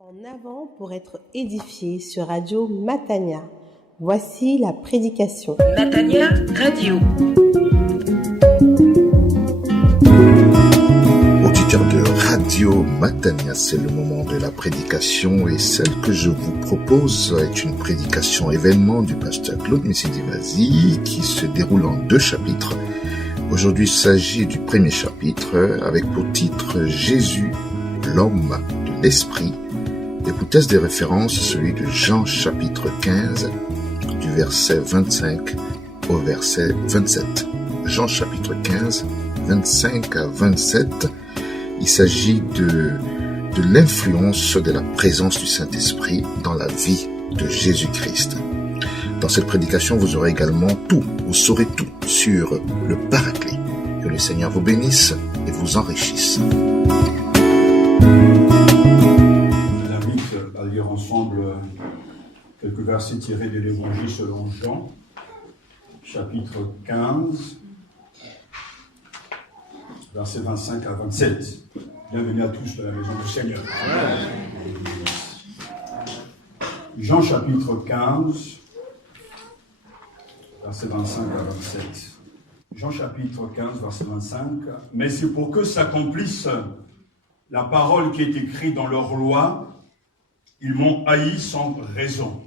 En avant pour être édifié sur Radio Matania. Voici la prédication. Matania Radio. Auditeurs de Radio Matania, c'est le moment de la prédication et celle que je vous propose est une prédication événement du pasteur Claude Messidivazi qui se déroule en 2 chapitres. Aujourd'hui, il s'agit du premier chapitre avec pour titre Jésus, l'homme de l'esprit. Et pour test des références, celui de Jean chapitre 15, du verset 25 au verset 27. Jean chapitre 15, 25 à 27. Il s'agit de l'influence de la présence du Saint-Esprit dans la vie de Jésus-Christ. Dans cette prédication, vous aurez également tout, vous saurez tout sur le Paraclet. Que le Seigneur vous bénisse et vous enrichisse. Lire ensemble quelques versets tirés de l'Évangile selon Jean, chapitre 15, versets 25 à 27. Bienvenue à tous dans la maison du Seigneur. Amen. Jean chapitre 15, versets 25 à 27. Jean chapitre 15, verset 25. Mais c'est pour que s'accomplisse la parole qui est écrite dans leur loi. Ils m'ont haï sans raison.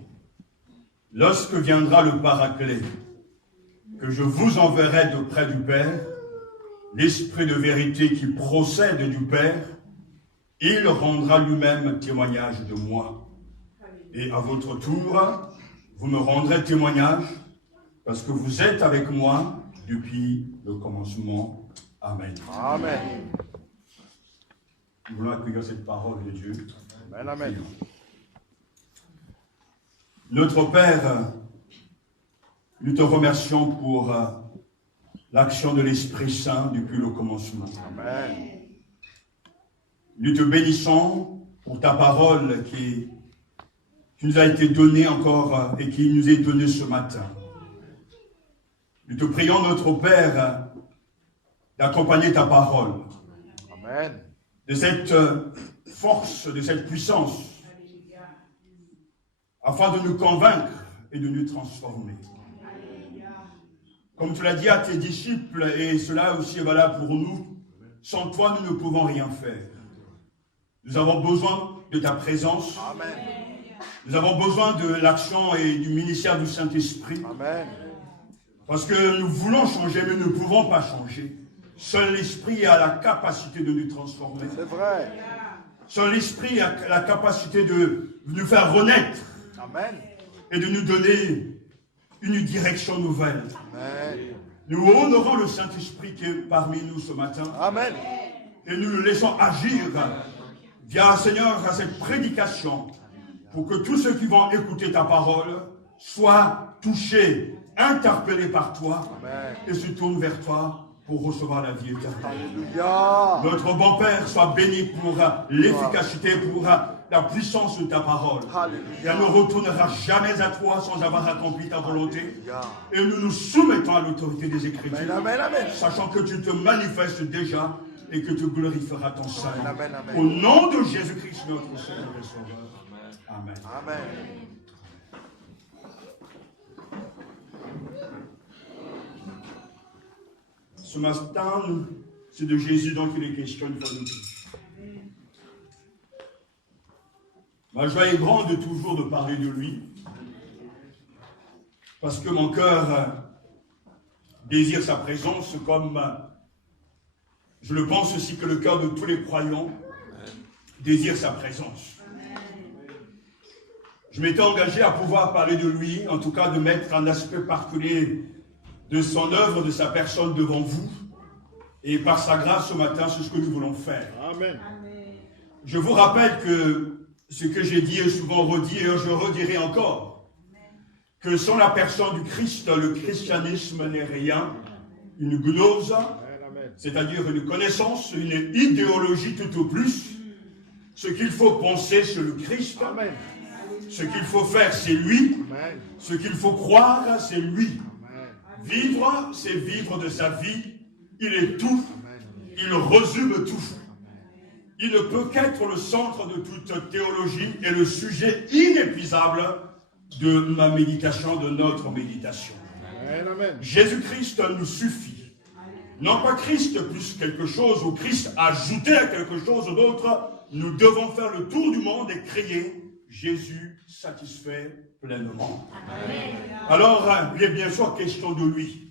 Lorsque viendra le Paraclet, que je vous enverrai de près du Père, l'Esprit de vérité qui procède du Père, il rendra lui-même témoignage de moi. Et à votre tour, vous me rendrez témoignage, parce que vous êtes avec moi depuis le commencement. Amen. Amen. Nous voulons accueillir cette parole de Dieu. Amen, amen. Notre Père, nous te remercions pour l'action de l'Esprit Saint depuis le commencement. Amen. Nous te bénissons pour ta parole qui nous a été donnée encore et qui nous est donnée ce matin. Nous te prions, notre Père, d'accompagner ta parole. Amen. De cette force, de cette puissance, afin de nous convaincre et de nous transformer. Comme tu l'as dit à tes disciples, et cela aussi est valable pour nous, sans toi nous ne pouvons rien faire. Nous avons besoin de ta présence. Amen. Nous avons besoin de l'action et du ministère du Saint-Esprit. Amen. Parce que nous voulons changer, mais nous ne pouvons pas changer. Seul l'Esprit a la capacité de nous transformer. C'est vrai. Seul l'Esprit a la capacité de nous faire renaître. Amen. Et de nous donner une direction nouvelle. Amen. Nous honorons le Saint-Esprit qui est parmi nous ce matin. Amen. Et nous le laissons agir via, Seigneur, à cette prédication pour que tous ceux qui vont écouter ta parole soient touchés, interpellés par toi. Amen. Et se tournent vers toi pour recevoir la vie éternelle. Alléluia. Notre bon Père soit béni pour l'efficacité, pour la puissance de ta parole. Alléluia. Et elle ne retournera jamais à toi sans avoir accompli ta volonté. Alléluia. Et nous nous soumettons à l'autorité des Écritures. Amen, amen. Sachant que tu te manifestes déjà et que tu glorifieras ton Saint. Amen, amen. Au nom de Jésus-Christ, notre Seigneur et Sauveur. Amen. Amen. Ce matin, c'est de Jésus dont il est question une fois de plus. Ma joie est grande toujours de parler de lui, parce que mon cœur désire sa présence, comme je le pense aussi que le cœur de tous les croyants désire sa présence. Je m'étais engagé à pouvoir parler de lui, en tout cas de mettre un aspect particulier de son œuvre, de sa personne devant vous. Et par sa grâce, ce matin, c'est ce que nous voulons faire. Amen. Je vous rappelle que ce que j'ai dit est souvent redit, et je redirai encore, que sans la personne du Christ, le christianisme n'est rien. Une gnose, c'est-à-dire une connaissance, une idéologie tout au plus. Ce qu'il faut penser, c'est le Christ. Amen. Ce qu'il faut faire, c'est lui. Amen. Ce qu'il faut croire, c'est lui. Amen. Vivre, c'est vivre de sa vie. Il est tout. Amen. Il résume tout. il ne peut qu'être le centre de toute théologie et le sujet inépuisable de ma méditation, de notre méditation. Amen, amen. Jésus-Christ nous suffit. Non pas Christ plus quelque chose ou Christ ajouté à quelque chose d'autre. Nous devons faire le tour du monde et crier Jésus satisfait pleinement. Amen. Alors, il est bien sûr question de lui.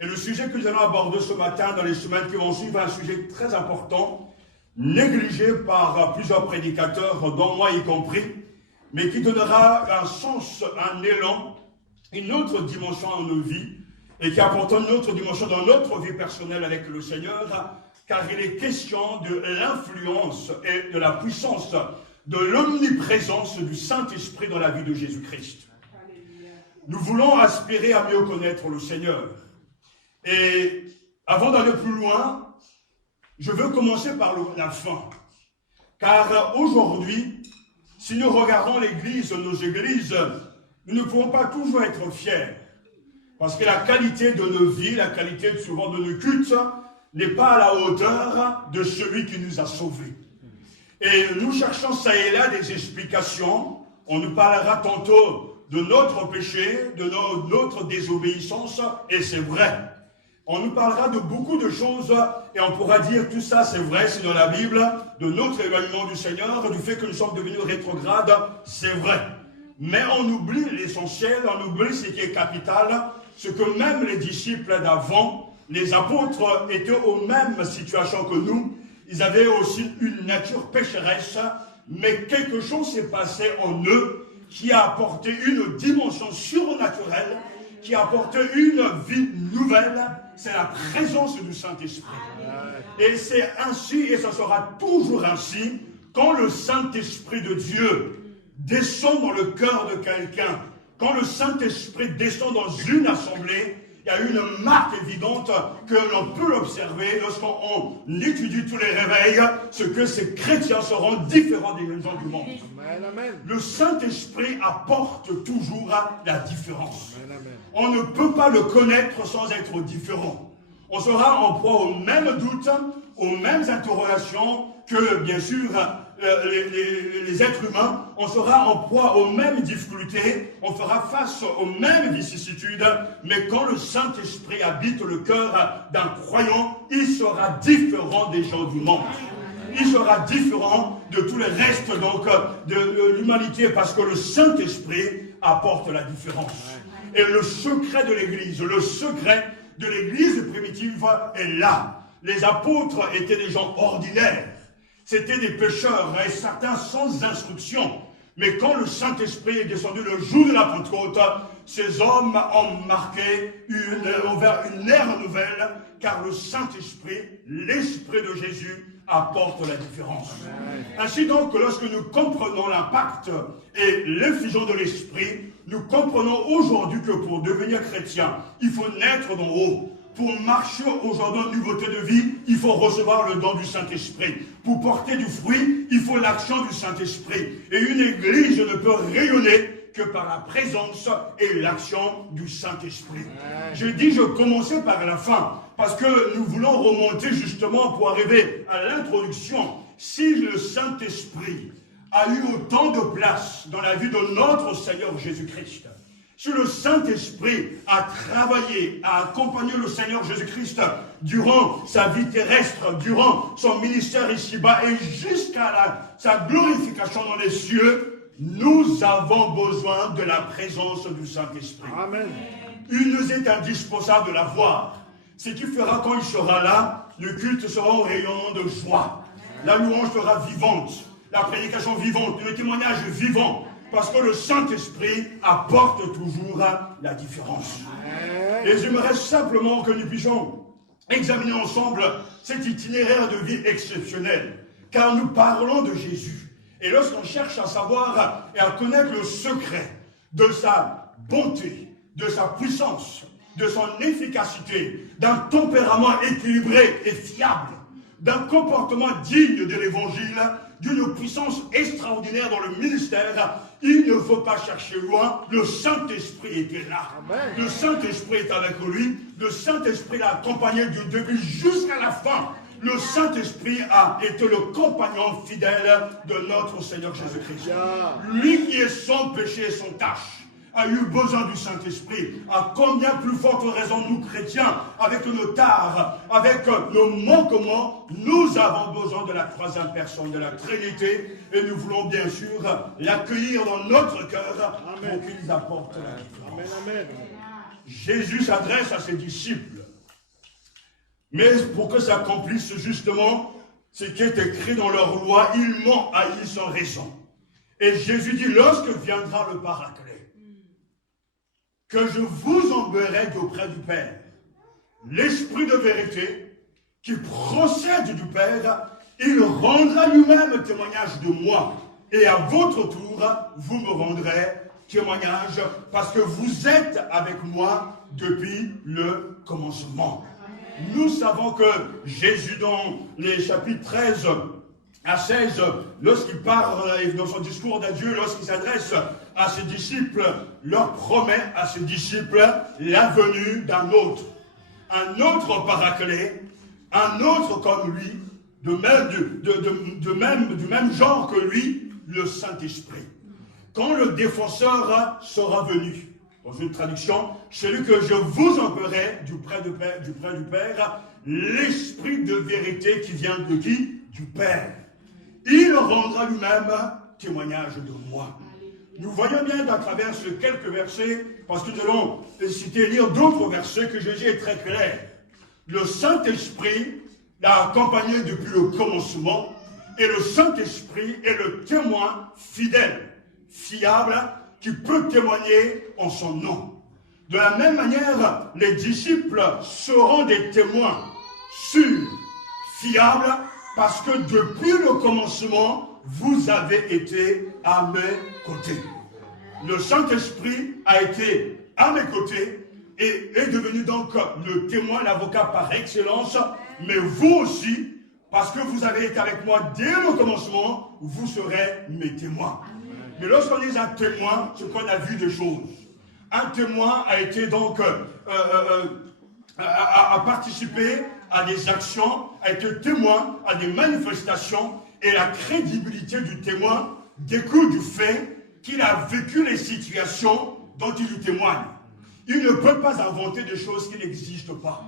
Et le sujet que nous allons aborder ce matin dans les semaines qui vont suivre est un sujet très important, négligé par plusieurs prédicateurs, dont moi y compris, mais qui donnera un sens, un élan, une autre dimension à nos vies, et qui apportera une autre dimension dans notre vie personnelle avec le Seigneur, car il est question de l'influence et de la puissance, de l'omniprésence du Saint-Esprit dans la vie de Jésus-Christ. Nous voulons aspirer à mieux connaître le Seigneur. Et avant d'aller plus loin, je veux commencer par la fin. Car aujourd'hui, si nous regardons l'Église, nos églises, nous ne pouvons pas toujours être fiers. Parce que la qualité de nos vies, la qualité souvent de nos cultes, n'est pas à la hauteur de celui qui nous a sauvés. Et nous cherchons ça et là des explications. On nous parlera tantôt de notre péché, de notre désobéissance, et c'est vrai. On nous parlera de beaucoup de choses et on pourra dire tout ça c'est vrai, c'est dans la Bible, de notre éloignement du Seigneur, du fait que nous sommes devenus rétrogrades, c'est vrai. Mais on oublie l'essentiel, on oublie ce qui est capital, ce que même les disciples d'avant, les apôtres étaient aux mêmes situations que nous. Ils avaient aussi une nature pécheresse, mais quelque chose s'est passé en eux qui a apporté une dimension surnaturelle, qui a apporté une vie nouvelle. C'est la présence du Saint-Esprit. Et c'est ainsi, et ça sera toujours ainsi, quand le Saint-Esprit de Dieu descend dans le cœur de quelqu'un, quand le Saint-Esprit descend dans une assemblée, il y a une marque évidente que l'on peut l'observer lorsqu'on étudie tous les réveils, ce que ces chrétiens seront différents des gens du monde. Amen, amen. Le Saint-Esprit apporte toujours la différence. Amen, amen. On ne peut pas le connaître sans être différent. On sera en proie aux mêmes doutes, aux mêmes interrogations que, bien sûr, les êtres humains. On sera en proie aux mêmes difficultés, on fera face aux mêmes vicissitudes, mais quand le Saint-Esprit habite le cœur d'un croyant, il sera différent des gens du monde. Il sera différent de tous les restes donc, de l'humanité, parce que le Saint-Esprit apporte la différence. Et le secret de l'Église, le secret de l'Église primitive est là. Les apôtres étaient des gens ordinaires. C'était des pécheurs, et certains sans instruction. Mais quand le Saint-Esprit est descendu le jour de la Pentecôte, ces hommes ont marqué vers une ère nouvelle, car le Saint-Esprit, l'Esprit de Jésus, apporte la différence. Amen. Ainsi donc, lorsque nous comprenons l'impact et l'effusion de l'Esprit, nous comprenons aujourd'hui que pour devenir chrétien, il faut naître d'en haut. Pour marcher aujourd'hui en nouveauté de vie, il faut recevoir le don du Saint-Esprit. Pour porter du fruit, il faut l'action du Saint-Esprit. Et une église ne peut rayonner que par la présence et l'action du Saint-Esprit. Je dis, je commençais par la fin, parce que nous voulons remonter justement pour arriver à l'introduction. Si le Saint-Esprit a eu autant de place dans la vie de notre Seigneur Jésus-Christ, si le Saint-Esprit a travaillé, a accompagné le Seigneur Jésus-Christ durant sa vie terrestre, durant son ministère ici-bas et jusqu'à sa glorification dans les cieux, nous avons besoin de la présence du Saint-Esprit. Amen. Il nous est indispensable de l'avoir. Ce qui fera quand il sera là, le culte sera en rayonnant de joie. La louange sera vivante, la prédication vivante, le témoignage vivant. Parce que le Saint-Esprit apporte toujours la différence. Et j'aimerais simplement que nous puissions examiner ensemble cet itinéraire de vie exceptionnel. Car nous parlons de Jésus. Et lorsqu'on cherche à savoir et à connaître le secret de sa bonté, de sa puissance, de son efficacité, d'un tempérament équilibré et fiable, d'un comportement digne de l'Évangile, d'une puissance extraordinaire dans le ministère, il ne faut pas chercher loin, le Saint-Esprit était là. Amen. Le Saint-Esprit est avec lui, le Saint-Esprit l'a accompagné du début jusqu'à la fin. Le Saint-Esprit a été le compagnon fidèle de notre Seigneur Jésus-Christ. Lui qui est sans péché et sans tache a eu besoin du Saint-Esprit. À combien plus forte raison nous chrétiens, avec nos tares, avec nos manquements, nous avons besoin de la troisième personne de la Trinité et nous voulons bien sûr l'accueillir dans notre cœur pour qu'il nous apporte la différence. Amen. Jésus s'adresse à ses disciples. Mais pour que s'accomplisse justement ce qui est écrit dans leur loi, ils m'ont haï sans raison. Et Jésus dit, lorsque viendra le Paraclet, que je vous enverrai d'auprès du Père, l'Esprit de vérité qui procède du Père, il rendra lui-même témoignage de moi. Et à votre tour, vous me rendrez témoignage parce que vous êtes avec moi depuis le commencement. Nous savons que Jésus, dans les chapitres 13 à 16, lorsqu'il parle dans son discours d'adieu, lorsqu'il s'adresse à ses disciples, leur promet à ses disciples la venue d'un autre. Un autre Paraclet, un autre comme lui, du même genre que lui, le Saint-Esprit. Quand le défenseur sera venu, dans une traduction, celui que je vous enverrai du près du Père, l'Esprit de vérité qui vient de qui? Du Père. Il rendra lui-même témoignage de moi. Nous voyons bien à travers ces quelques versets, parce que nous allons citer et lire d'autres versets que Jésus est très clair. Le Saint-Esprit l'a accompagné depuis le commencement, et le Saint-Esprit est le témoin fidèle, fiable, qui peut témoigner en son nom. De la même manière, les disciples seront des témoins sûrs, fiables, parce que depuis le commencement, vous avez été à mes côtés. Le Saint-Esprit a été à mes côtés et est devenu donc le témoin, l'avocat par excellence, mais vous aussi, parce que vous avez été avec moi dès le commencement, vous serez mes témoins. Mais lorsqu'on dit un témoin, c'est qu'on a vu des choses. Un témoin a été donc a participé à des actions, a été témoin à des manifestations, et la crédibilité du témoin découle du fait qu'il a vécu les situations dont il témoigne. Il ne peut pas inventer des choses qui n'existent pas.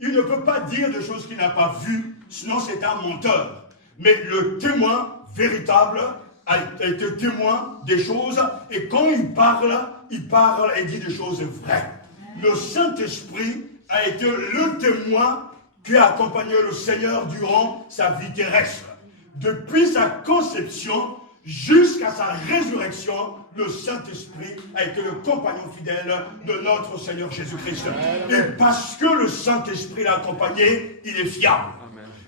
Il ne peut pas dire des choses qu'il n'a pas vues, sinon c'est un menteur. Mais le témoin véritable a été témoin des choses, et quand il parle et dit des choses vraies. Le Saint-Esprit a été le témoin qui a accompagné le Seigneur durant sa vie terrestre. Depuis sa conception jusqu'à sa résurrection, le Saint-Esprit a été le compagnon fidèle de notre Seigneur Jésus-Christ. Et parce que le Saint-Esprit l'a accompagné, il est fiable.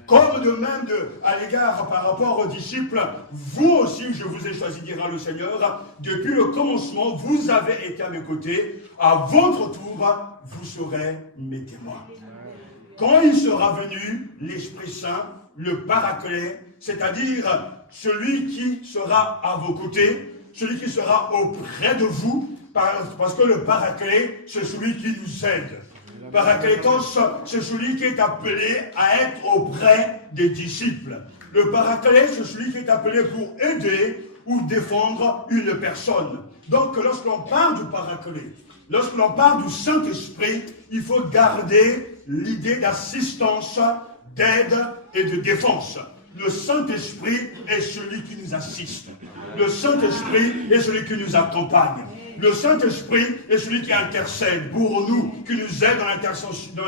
Comme de même à l'égard par rapport aux disciples, vous aussi, je vous ai choisi, dira le Seigneur, depuis le commencement, vous avez été à mes côtés. À votre tour, vous serez mes témoins. Quand il sera venu, l'Esprit Saint, le Paraclet, c'est-à-dire celui qui sera à vos côtés, celui qui sera auprès de vous, parce que le Paraclet, c'est celui qui nous aide. Paraclétos, c'est celui qui est appelé à être auprès des disciples. Le Paraclet, c'est celui qui est appelé pour aider ou défendre une personne. Donc, lorsqu'on parle du Paraclet, lorsqu'on parle du Saint-Esprit, il faut garder l'idée d'assistance, d'aide et de défense. Le Saint-Esprit est celui qui nous assiste. Le Saint-Esprit est celui qui nous accompagne. Le Saint-Esprit est celui qui intercède pour nous, qui nous aide dans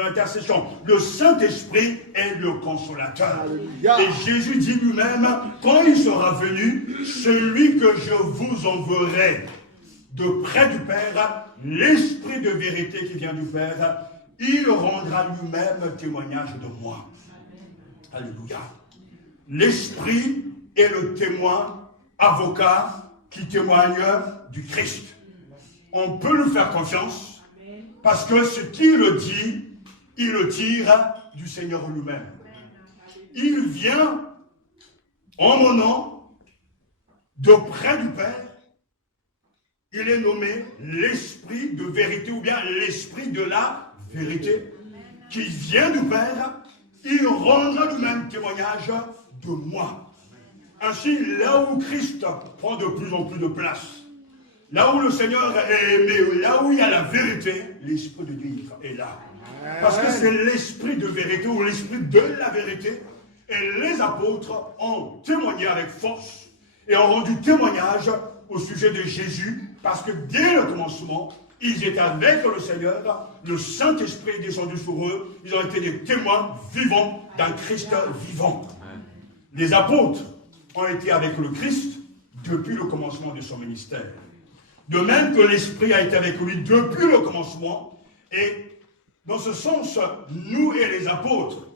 l'intercession. Le Saint-Esprit est le consolateur. Alléluia. Et Jésus dit lui-même, quand il sera venu, celui que je vous enverrai de près du Père, l'Esprit de vérité qui vient du Père, il rendra lui-même témoignage de moi. Alléluia. L'Esprit est le témoin, avocat, qui témoigne du Christ. On peut lui faire confiance parce que ce qu'il le dit, il le tire du Seigneur lui-même. Il vient en mon nom d'auprès du Père. Il est nommé l'Esprit de vérité ou bien l'Esprit de la vérité qui vient du Père il rendra lui-même témoignage de moi. Ainsi, là où Christ prend de plus en plus de place, là où le Seigneur est aimé, là où il y a la vérité, l'Esprit de Dieu est là. Parce que c'est l'Esprit de vérité ou l'Esprit de la vérité. Et les apôtres ont témoigné avec force et ont rendu témoignage au sujet de Jésus, parce que dès le commencement, ils étaient avec le Seigneur, le Saint-Esprit est descendu sur eux, ils ont été des témoins vivants d'un Christ vivant. Les apôtres ont été avec le Christ depuis le commencement de son ministère. De même que l'Esprit a été avec lui depuis le commencement, et dans ce sens, nous et les apôtres,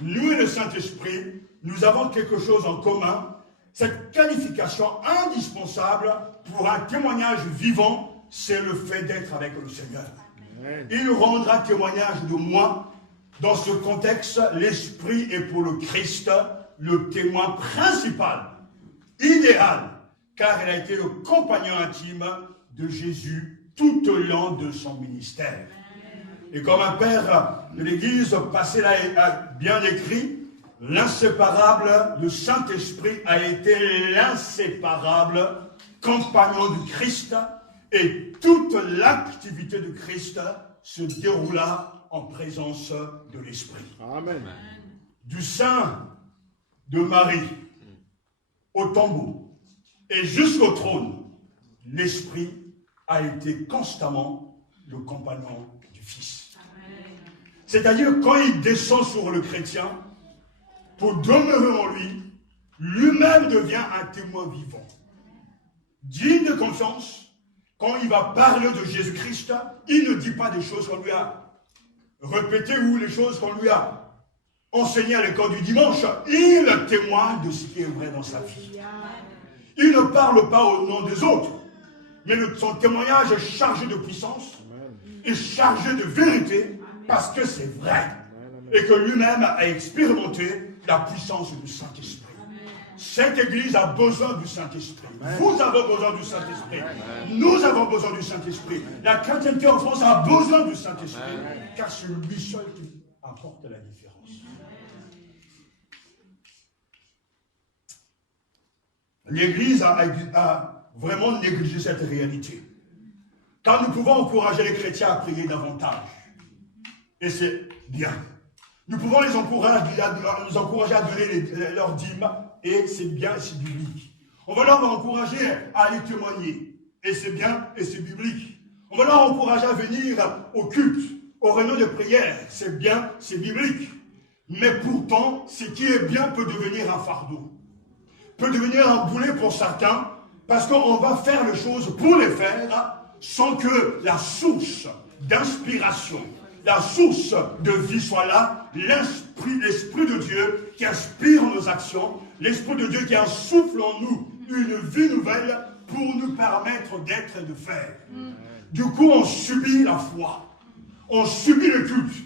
nous et le Saint-Esprit, nous avons quelque chose en commun. Cette qualification indispensable pour un témoignage vivant, c'est le fait d'être avec le Seigneur. Il rendra témoignage de moi. Dans ce contexte, l'Esprit est pour le Christ le témoin principal, idéal, car il a été le compagnon intime de Jésus tout au long de son ministère. Et comme un père de l'Église passé là a bien écrit, l'inséparable, le Saint-Esprit a été l'inséparable compagnon du Christ, et toute l'activité du Christ se déroula en présence de l'Esprit. Amen. Du sein de Marie au tombeau et jusqu'au trône, l'Esprit a été constamment le compagnon du Fils. C'est-à-dire, quand il descend sur le chrétien, pour demeurer en lui, lui-même devient un témoin vivant. Digne de confiance, quand il va parler de Jésus-Christ, il ne dit pas des choses qu'on lui a répétées ou les choses qu'on lui a enseignées à l'école du dimanche. Il témoigne de ce qui est vrai dans sa vie. Il ne parle pas au nom des autres, mais son témoignage est chargé de puissance et chargé de vérité, parce que c'est vrai et que lui-même a expérimenté la puissance du Saint-Esprit. Cette Église a besoin du Saint-Esprit. Vous avez besoin du Saint-Esprit. Nous avons besoin du Saint-Esprit. La chrétienté en France a besoin du Saint-Esprit, car c'est lui seul qui apporte la différence. L'Église a vraiment négligé cette réalité. Car nous pouvons encourager les chrétiens à prier davantage. Et c'est bien. Nous pouvons les encourager à donner leurs dîmes, et c'est bien, c'est biblique. On va leur encourager à aller témoigner, et c'est bien, et c'est biblique. On va leur encourager à venir au culte, aux réunions de prière, c'est bien, c'est biblique. Mais pourtant, ce qui est bien peut devenir un fardeau, peut devenir un boulet pour certains, parce qu'on va faire les choses pour les faire, sans que la source d'inspiration, la source de vie soit là, l'Esprit de Dieu qui inspire nos actions, l'Esprit de Dieu qui insouffle en nous une vie nouvelle pour nous permettre d'être et de faire. Du coup, on subit la foi, on subit le culte,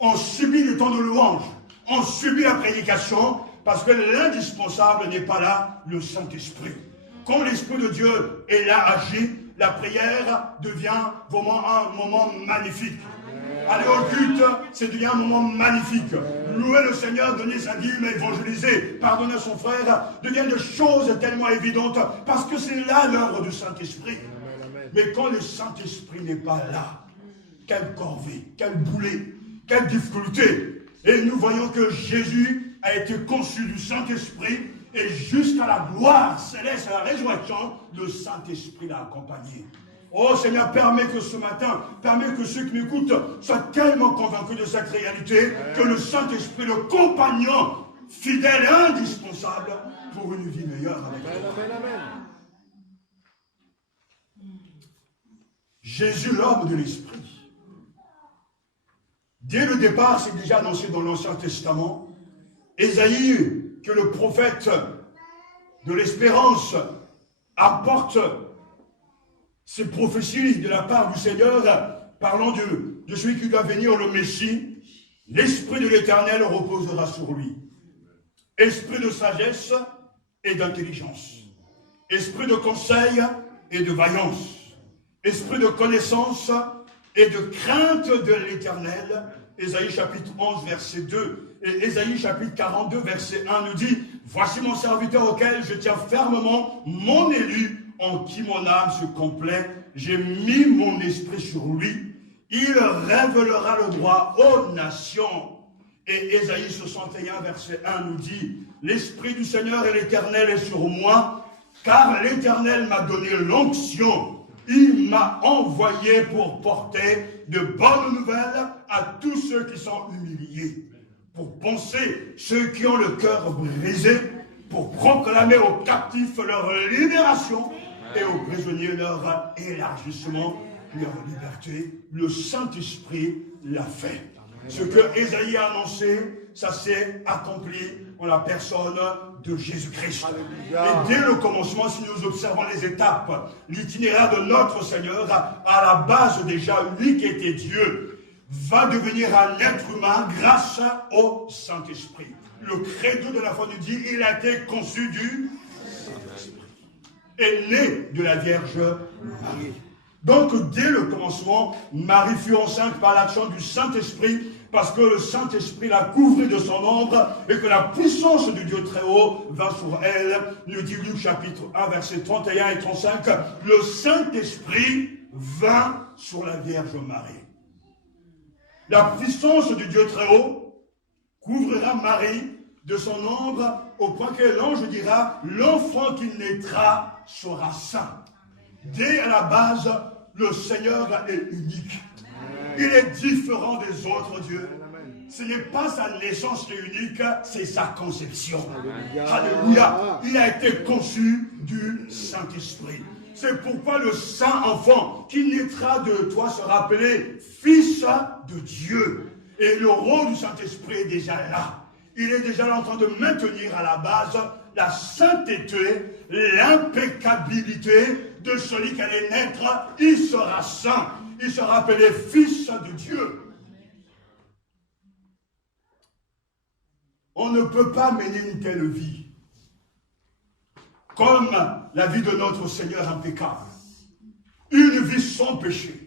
on subit le temps de louange, on subit la prédication, parce que l'indispensable n'est pas là, le Saint-Esprit. Quand l'Esprit de Dieu est là, agit, la prière devient vraiment un moment magnifique. Aller au culte, c'est devient un moment magnifique. Louer le Seigneur, donner sa dîme, évangéliser, pardonner à son frère, devient des choses tellement évidentes, parce que c'est là l'œuvre du Saint-Esprit. Mais quand le Saint-Esprit n'est pas là, quelle corvée, quel boulet, quelle difficulté. Et nous voyons que Jésus a été conçu du Saint-Esprit, et jusqu'à la gloire céleste, à la résurrection, le Saint-Esprit l'a accompagné. Oh Seigneur, permets que ce matin, permets que ceux qui m'écoutent soient tellement convaincus de cette réalité, que le Saint-Esprit, le compagnon fidèle et indispensable pour une vie meilleure avec toi. Jésus, l'homme de l'Esprit. Dès le départ, c'est déjà annoncé dans l'Ancien Testament. Ésaïe, que le prophète de l'espérance apporte ces prophéties de la part du Seigneur, parlant de celui qui doit venir, le Messie. L'Esprit de l'Éternel reposera sur lui. Esprit de sagesse et d'intelligence. Esprit de conseil et de vaillance. Esprit de connaissance et de crainte de l'Éternel. Ésaïe chapitre 11, verset 2, et Ésaïe chapitre 42, verset 1 nous dit, « Voici mon serviteur auquel je tiens fermement, mon élu, en qui mon âme se complaît. J'ai mis mon esprit sur lui. Il révélera le droit aux nations. » Et Ésaïe 61, verset 1 nous dit, « L'Esprit du Seigneur et l'Éternel est sur moi, car l'Éternel m'a donné l'onction. Il m'a envoyé pour porter de bonnes nouvelles à tous ceux qui sont humiliés, pour panser ceux qui ont le cœur brisé, pour proclamer aux captifs leur libération et aux prisonniers leur élargissement, leur liberté. » Le Saint-Esprit l'a fait. Ce que Ésaïe a annoncé, ça s'est accompli en la personne de Jésus-Christ. Et dès le commencement, si nous observons les étapes, l'itinéraire de notre Seigneur, à la base déjà, lui qui était Dieu, va devenir un être humain grâce au Saint-Esprit. Le credo de la foi nous dit, il a été conçu du Saint-Esprit et né de la Vierge Marie. Donc, dès le commencement, Marie fut enceinte par l'action du Saint-Esprit, parce que le Saint-Esprit la couvrit de son ombre et que la puissance du Dieu très haut vint sur elle. Nous dit Luc chapitre 1, versets 31 et 35, le Saint-Esprit vint sur la Vierge Marie. La puissance du Dieu très haut couvrira Marie de son ombre au point que l'ange dira, l'enfant qui naîtra sera saint. Dès à la base, le Seigneur est unique. Il est différent des autres dieux. Ce n'est pas sa naissance qui est unique, c'est sa conception. Alléluia. Il a été conçu du Saint-Esprit. C'est pourquoi le saint enfant qui naîtra de toi sera appelé fils de Dieu. Et le rôle du Saint-Esprit est déjà là. Il est déjà là en train de maintenir à la base la sainteté, l'impeccabilité de celui qui allait naître. Il sera saint. Il sera appelé fils de Dieu. On ne peut pas mener une telle vie comme la vie de notre Seigneur impeccable. Une vie sans péché.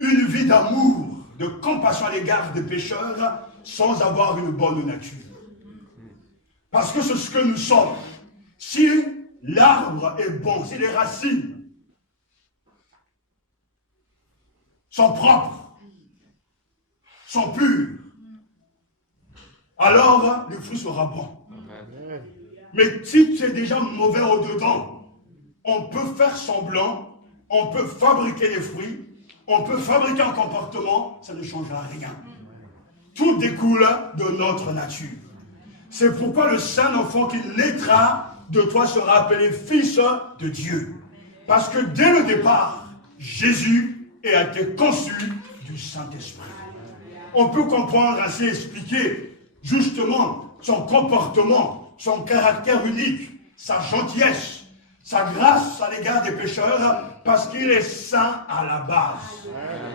Une vie d'amour, de compassion à l'égard des pécheurs sans avoir une bonne nature. Parce que c'est ce que nous sommes. Si l'arbre est bon, si les racines sont propres, sont pures, alors le fruit sera bon. Mais si c'est déjà mauvais au-dedans, on peut faire semblant, on peut fabriquer les fruits, on peut fabriquer un comportement, ça ne changera rien. Tout découle de notre nature. C'est pourquoi le saint enfant qui naîtra de toi sera appelé fils de Dieu. Parce que dès le départ, Jésus a été conçu du Saint-Esprit. On peut comprendre, ainsi expliquer justement son comportement, son caractère unique, sa gentillesse, sa grâce à l'égard des pécheurs, parce qu'il est saint à la base.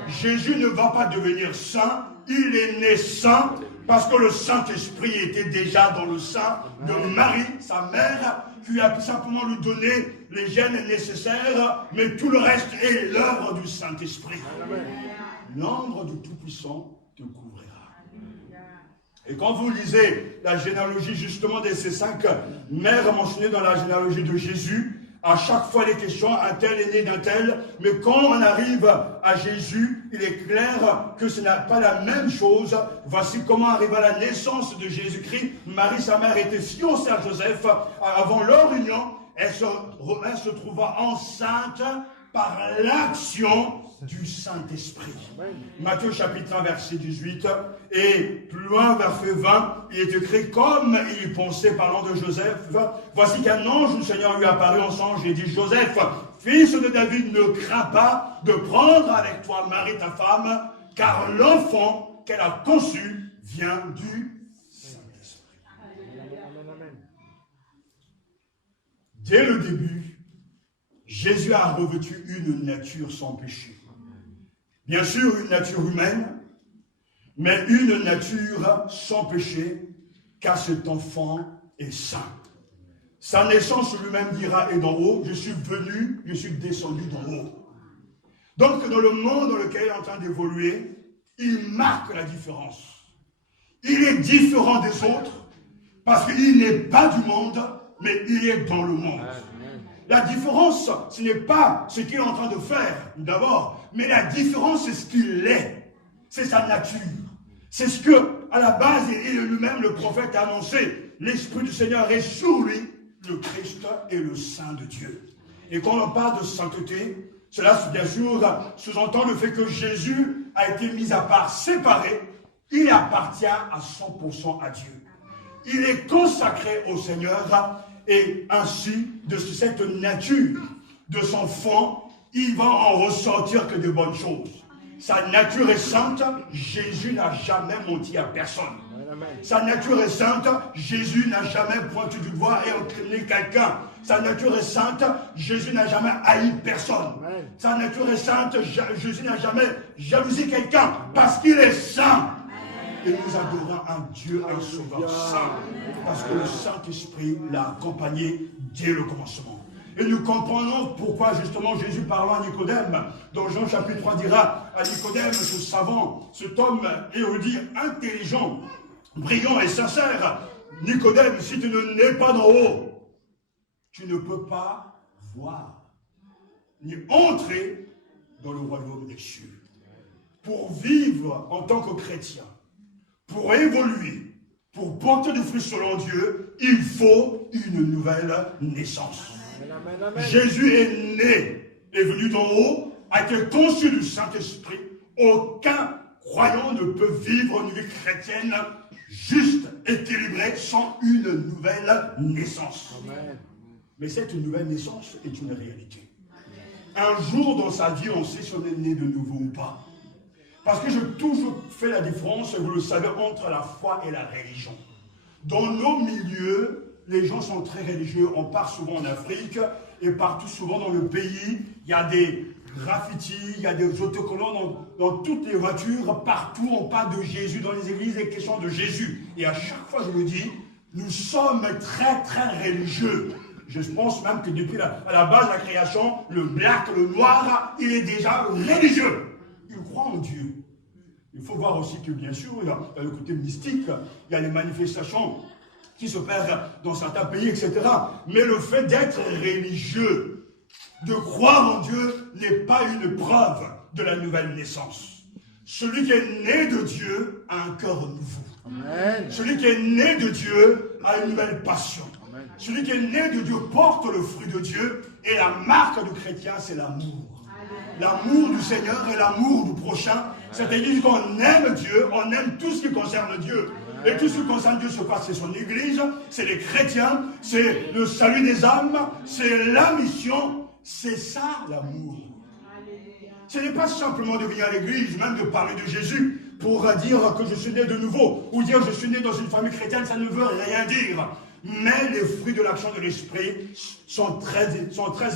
Jésus ne va pas devenir saint, il est né saint, parce que le Saint-Esprit était déjà dans le sein de Marie, sa mère, qui a simplement lui donné les gènes nécessaires, mais tout le reste est l'œuvre du Saint-Esprit. L'ombre du Tout-Puissant te couvrira. Et quand vous lisez la généalogie justement de ces 5 mères mentionnées dans la généalogie de Jésus, à chaque fois les questions, un tel est né d'un tel, mais quand on arrive à Jésus, il est clair que ce n'est pas la même chose. Voici comment arrive à la naissance de Jésus-Christ. Marie, sa mère, était fiancée à Joseph. Avant leur union, elle se trouva enceinte par l'action du Saint-Esprit. Matthieu chapitre 1, verset 18, et plus loin, verset 20, il est écrit, comme il pensait parlant de Joseph, voici qu'un ange du Seigneur lui apparut en songe et dit, Joseph, fils de David, ne crains pas de prendre avec toi Marie ta femme, car l'enfant qu'elle a conçu vient du Saint-Esprit. Dès le début, Jésus a revêtu une nature sans péché. Bien sûr, une nature humaine, mais une nature sans péché, car cet enfant est saint. Sa naissance lui-même dira, est d'en haut, je suis descendu d'en haut. Donc, dans le monde dans lequel il est en train d'évoluer, il marque la différence. Il est différent des autres parce qu'il n'est pas du monde, mais il est dans le monde. La différence, ce n'est pas ce qu'il est en train de faire, d'abord, mais la différence, c'est ce qu'il est. C'est sa nature. C'est ce que, à la base, il lui-même, le prophète, a annoncé. L'Esprit du Seigneur est sur lui, le Christ est le Saint de Dieu. Et quand on parle de sainteté, cela, bien sûr, sous-entend le fait que Jésus a été mis à part, séparé. Il appartient à 100% à Dieu. Il est consacré au Seigneur et ainsi, de cette nature de son fond, il va en ressortir que de bonnes choses. Sa nature est sainte, Jésus n'a jamais menti à personne. Sa nature est sainte, Jésus n'a jamais pointé du doigt et entraîné quelqu'un. Sa nature est sainte, Jésus n'a jamais haï personne. Sa nature est sainte, Jésus n'a jamais jalousé quelqu'un parce qu'il est saint. Et nous adorons un Dieu, un sauveur saint, parce que le Saint-Esprit l'a accompagné dès le commencement. Et nous comprenons pourquoi justement Jésus parlant à Nicodème, dans Jean chapitre 3 dira à Nicodème, ce savant, cet homme érudit, intelligent, brillant et sincère, Nicodème, si tu ne nais pas d'en haut, tu ne peux pas voir, ni entrer dans le royaume des cieux. Pour vivre en tant que chrétien, pour évoluer, pour porter des fruits selon Dieu, il faut une nouvelle naissance. Amen, amen. Jésus est né, est venu d'en haut, a été conçu du Saint-Esprit. Aucun croyant ne peut vivre une vie chrétienne juste, équilibrée, sans une nouvelle naissance. Amen. Mais cette nouvelle naissance est une réalité. Un jour dans sa vie, on sait si on est né de nouveau ou pas. Parce que j'ai toujours fait la différence, vous le savez, entre la foi et la religion. Dans nos milieux, les gens sont très religieux. On part souvent en Afrique et partout souvent dans le pays, il y a des graffitis, il y a des autocollants dans toutes les voitures. Partout, on parle de Jésus. Dans les églises, les questions de Jésus. Et à chaque fois, je le dis, nous sommes très, très religieux. Je pense même que depuis à la base de la création, le black, le noir, il est déjà religieux. Il croit en Dieu. Il faut voir aussi que, bien sûr, il y a le côté mystique, il y a les manifestations qui se perdent dans certains pays, etc. Mais le fait d'être religieux, de croire en Dieu, n'est pas une preuve de la nouvelle naissance. Celui qui est né de Dieu a un cœur nouveau. Amen. Celui qui est né de Dieu a une nouvelle passion. Amen. Celui qui est né de Dieu porte le fruit de Dieu. Et la marque du chrétien, c'est l'amour. L'amour du Seigneur et l'amour du prochain. C'est-à-dire qu'on aime Dieu, on aime tout ce qui concerne Dieu. Et tout ce qui concerne Dieu, c'est son Église, c'est les chrétiens, c'est le salut des âmes, c'est la mission. C'est ça l'amour. Ce n'est pas simplement de venir à l'église, même de parler de Jésus, pour dire que je suis né de nouveau, ou dire je suis né dans une famille chrétienne, ça ne veut rien dire. Mais les fruits de l'action de l'esprit sont très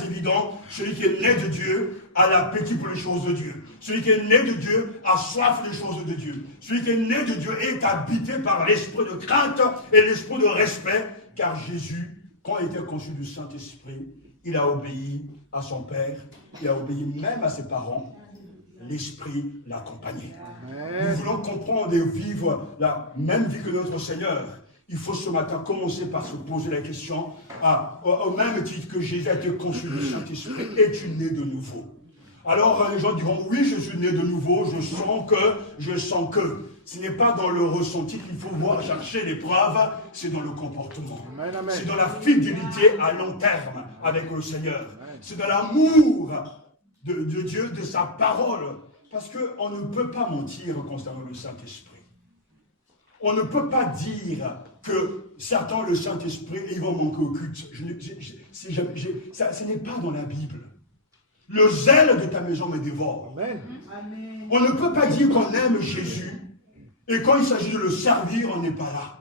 évidents. Celui qui est né de Dieu a l'appétit pour les choses de Dieu. Celui qui est né de Dieu a soif des choses de Dieu. Celui qui est né de Dieu est habité par l'esprit de crainte et l'esprit de respect. Car Jésus, quand il était conçu du Saint-Esprit, il a obéi à son Père, il a obéi même à ses parents. L'Esprit l'accompagnait. Nous voulons comprendre et vivre la même vie que notre Seigneur. Il faut ce matin commencer par se poser la question, au même titre que Jésus a été conçu du Saint-Esprit, es-tu né de nouveau? Alors les gens diront, oui, je suis né de nouveau, je sens que. Ce n'est pas dans le ressenti qu'il faut voir chercher les preuves, c'est dans le comportement. C'est dans la fidélité à long terme avec le Seigneur. C'est dans l'amour de Dieu, de sa parole. Parce qu'on ne peut pas mentir concernant le Saint-Esprit. On ne peut pas dire que certains ont le Saint-Esprit et ils vont manquer au culte. Ce n'est pas dans la Bible. Le zèle de ta maison me dévore. Amen. On ne peut pas dire qu'on aime Jésus et quand il s'agit de le servir, on n'est pas là.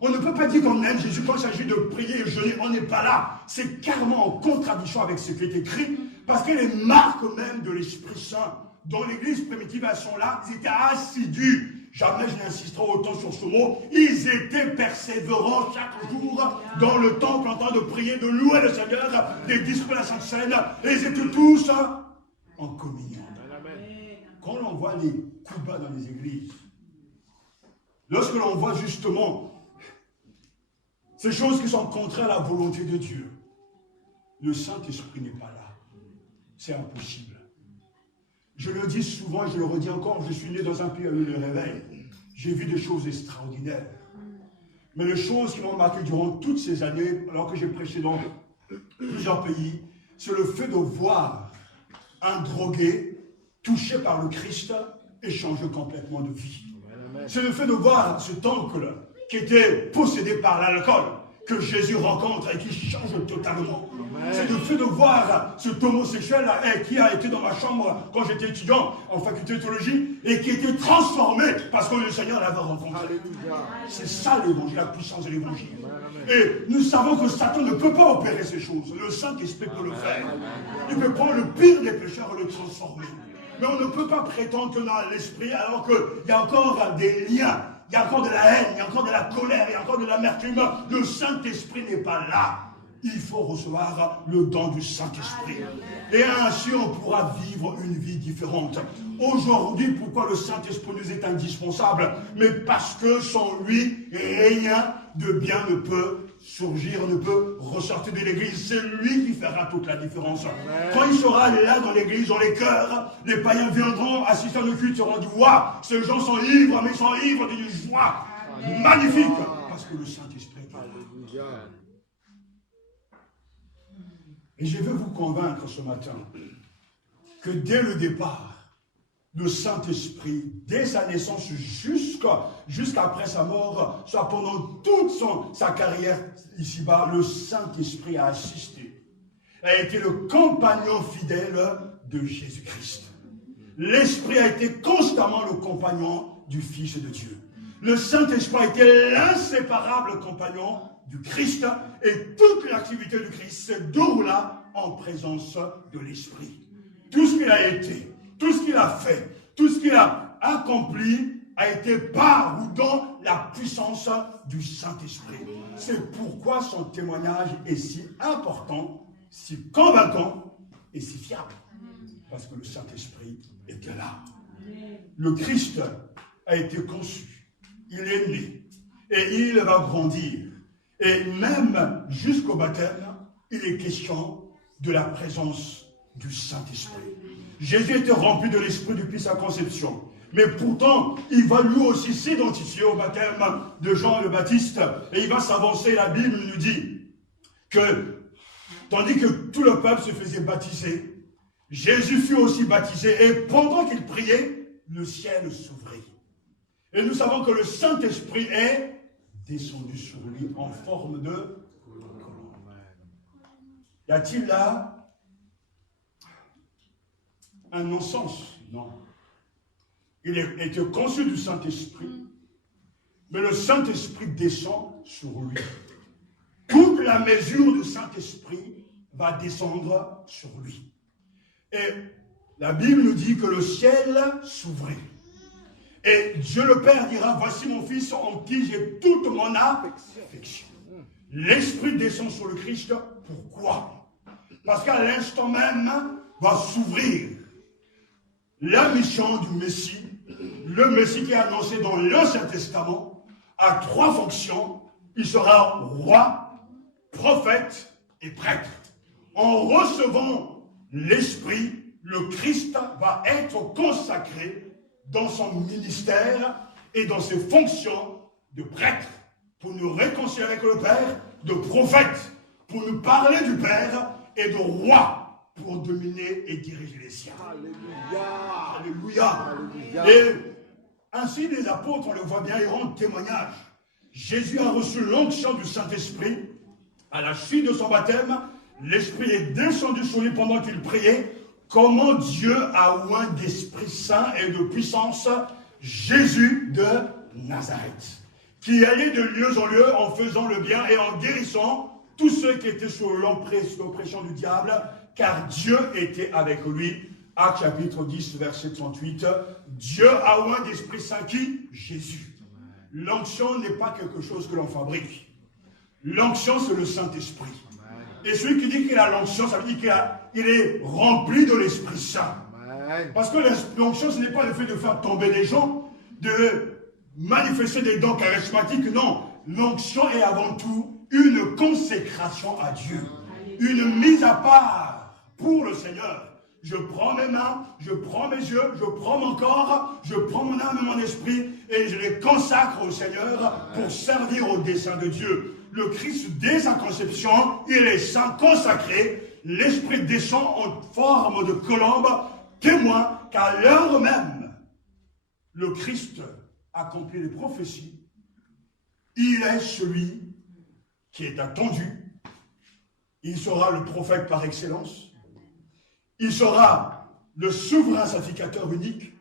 On ne peut pas dire qu'on aime Jésus quand il s'agit de prier et jeûner, on n'est pas là. C'est carrément en contradiction avec ce qui est écrit parce que les marques même de l'Esprit Saint dans l'église primitive, elles sont là, ils étaient assidus. Jamais je n'insisterai autant sur ce mot. Ils étaient persévérants chaque jour dans le temple en train de prier, de louer le Seigneur, des disciples à la Sainte Seine. Et ils étaient tous en communion. quand on voit les coups bas dans les églises, lorsque l'on voit justement ces choses qui sont contraires à la volonté de Dieu, le Saint-Esprit n'est pas là. C'est impossible. Je le dis souvent et je le redis encore, je suis né dans un pays où il y a eu le réveil. J'ai vu des choses extraordinaires. Mais les choses qui m'ont marqué durant toutes ces années, alors que j'ai prêché dans plusieurs pays, c'est le fait de voir un drogué touché par le Christ et changer complètement de vie. C'est le fait de voir cet oncle qui était possédé par l'alcool, que Jésus rencontre et qui change totalement. C'est le fait de voir cet homosexuel qui a été dans ma chambre quand j'étais étudiant en faculté de théologie et qui était transformé parce que le Seigneur l'avait rencontré. C'est ça l'évangile, la puissance de l'évangile. Et nous savons que Satan ne peut pas opérer ces choses. Le Saint-Esprit peut le faire. Il peut prendre le pire des pécheurs et le transformer. Mais on ne peut pas prétendre que dans l'esprit alors qu'il y a encore des liens. Il y a encore de la haine, il y a encore de la colère, il y a encore de l'amertume. Le Saint-Esprit n'est pas là. Il faut recevoir le don du Saint-Esprit. Et ainsi, on pourra vivre une vie différente. Aujourd'hui, pourquoi le Saint-Esprit nous est indispensable? Mais parce que sans lui, rien de bien ne peut surgir, ne peut ressortir de l'église. C'est lui qui fera toute la différence. Quand il sera là dans l'église, dans les cœurs, les païens viendront assister à nos cultes, seront dit, waouh, ces gens sont ivres, mais ils sont ivres d'une joie magnifique. Parce que le Saint-Esprit est là. Et je veux vous convaincre ce matin que dès le départ, le Saint-Esprit, dès sa naissance jusqu'après sa mort, soit pendant toute sa carrière ici-bas, le Saint-Esprit a assisté, a été le compagnon fidèle de Jésus-Christ. L'Esprit a été constamment le compagnon du Fils de Dieu. Le Saint-Esprit a été l'inséparable compagnon du Christ et toute l'activité du Christ se déroule en présence de l'Esprit. Tout ce qu'il a été, tout ce qu'il a fait, tout ce qu'il a accompli a été par ou dans la puissance du Saint-Esprit. C'est pourquoi son témoignage est si important, si convaincant et si fiable. Parce que le Saint-Esprit était là. Le Christ a été conçu, il est né et il va grandir. Et même jusqu'au baptême, il est question de la présence du Saint-Esprit. Jésus était rempli de l'Esprit depuis sa conception. Mais pourtant, il va lui aussi s'identifier au baptême de Jean le Baptiste. Et il va s'avancer. La Bible nous dit que, tandis que tout le peuple se faisait baptiser, Jésus fut aussi baptisé. Et pendant qu'il priait, le ciel s'ouvrit. Et nous savons que le Saint-Esprit est descendu sur lui en forme de colombe. Y a-t-il là un non-sens? Non. Il était conçu du Saint-Esprit, mais le Saint-Esprit descend sur lui. Toute la mesure du Saint-Esprit va descendre sur lui. Et la Bible nous dit que le ciel s'ouvrit. Et Dieu le Père dira, voici mon Fils en qui j'ai toute mon affection. L'Esprit descend sur le Christ. Pourquoi? Parce qu'à l'instant même va s'ouvrir la mission du Messie. Le Messie qui est annoncé dans l'Ancien Testament a trois fonctions. Il sera roi, prophète et prêtre. En recevant l'Esprit, le Christ va être consacré dans son ministère et dans ses fonctions de prêtre, pour nous réconcilier avec le Père, de prophète, pour nous parler du Père, et de roi, pour dominer et diriger les siens. Alléluia. Alléluia. Et ainsi les apôtres, on le voit bien, ils rendent témoignage. Jésus a reçu l'onction du Saint-Esprit. À la suite de son baptême, l'Esprit est descendu sur lui pendant qu'il priait. Comment Dieu a oint d'Esprit Saint et de puissance Jésus de Nazareth, qui allait de lieu en lieu en faisant le bien et en guérissant tous ceux qui étaient sous l'oppression du diable, car Dieu était avec lui. Actes chapitre 10, verset 38. Dieu a oint d'Esprit Saint qui? Jésus. L'onction n'est pas quelque chose que l'on fabrique. L'onction, c'est le Saint-Esprit. Et celui qui dit qu'il a l'onction, ça veut dire qu'il est rempli de l'Esprit Saint. Amen. Parce que l'onction, ce n'est pas le fait de faire tomber les gens, de manifester des dons charismatiques, non. L'onction est avant tout une consécration à Dieu, une mise à part pour le Seigneur. Je prends mes mains, je prends mes yeux, je prends mon corps, je prends mon âme et mon esprit et je les consacre au Seigneur pour servir au dessein de Dieu. Le Christ, dès sa conception, il est saint, consacré. L'Esprit descend en forme de colombe, témoin qu'à l'heure même, le Christ accomplit les prophéties. Il est celui qui est attendu. Il sera le prophète par excellence. Il sera le souverain sacrificateur unique.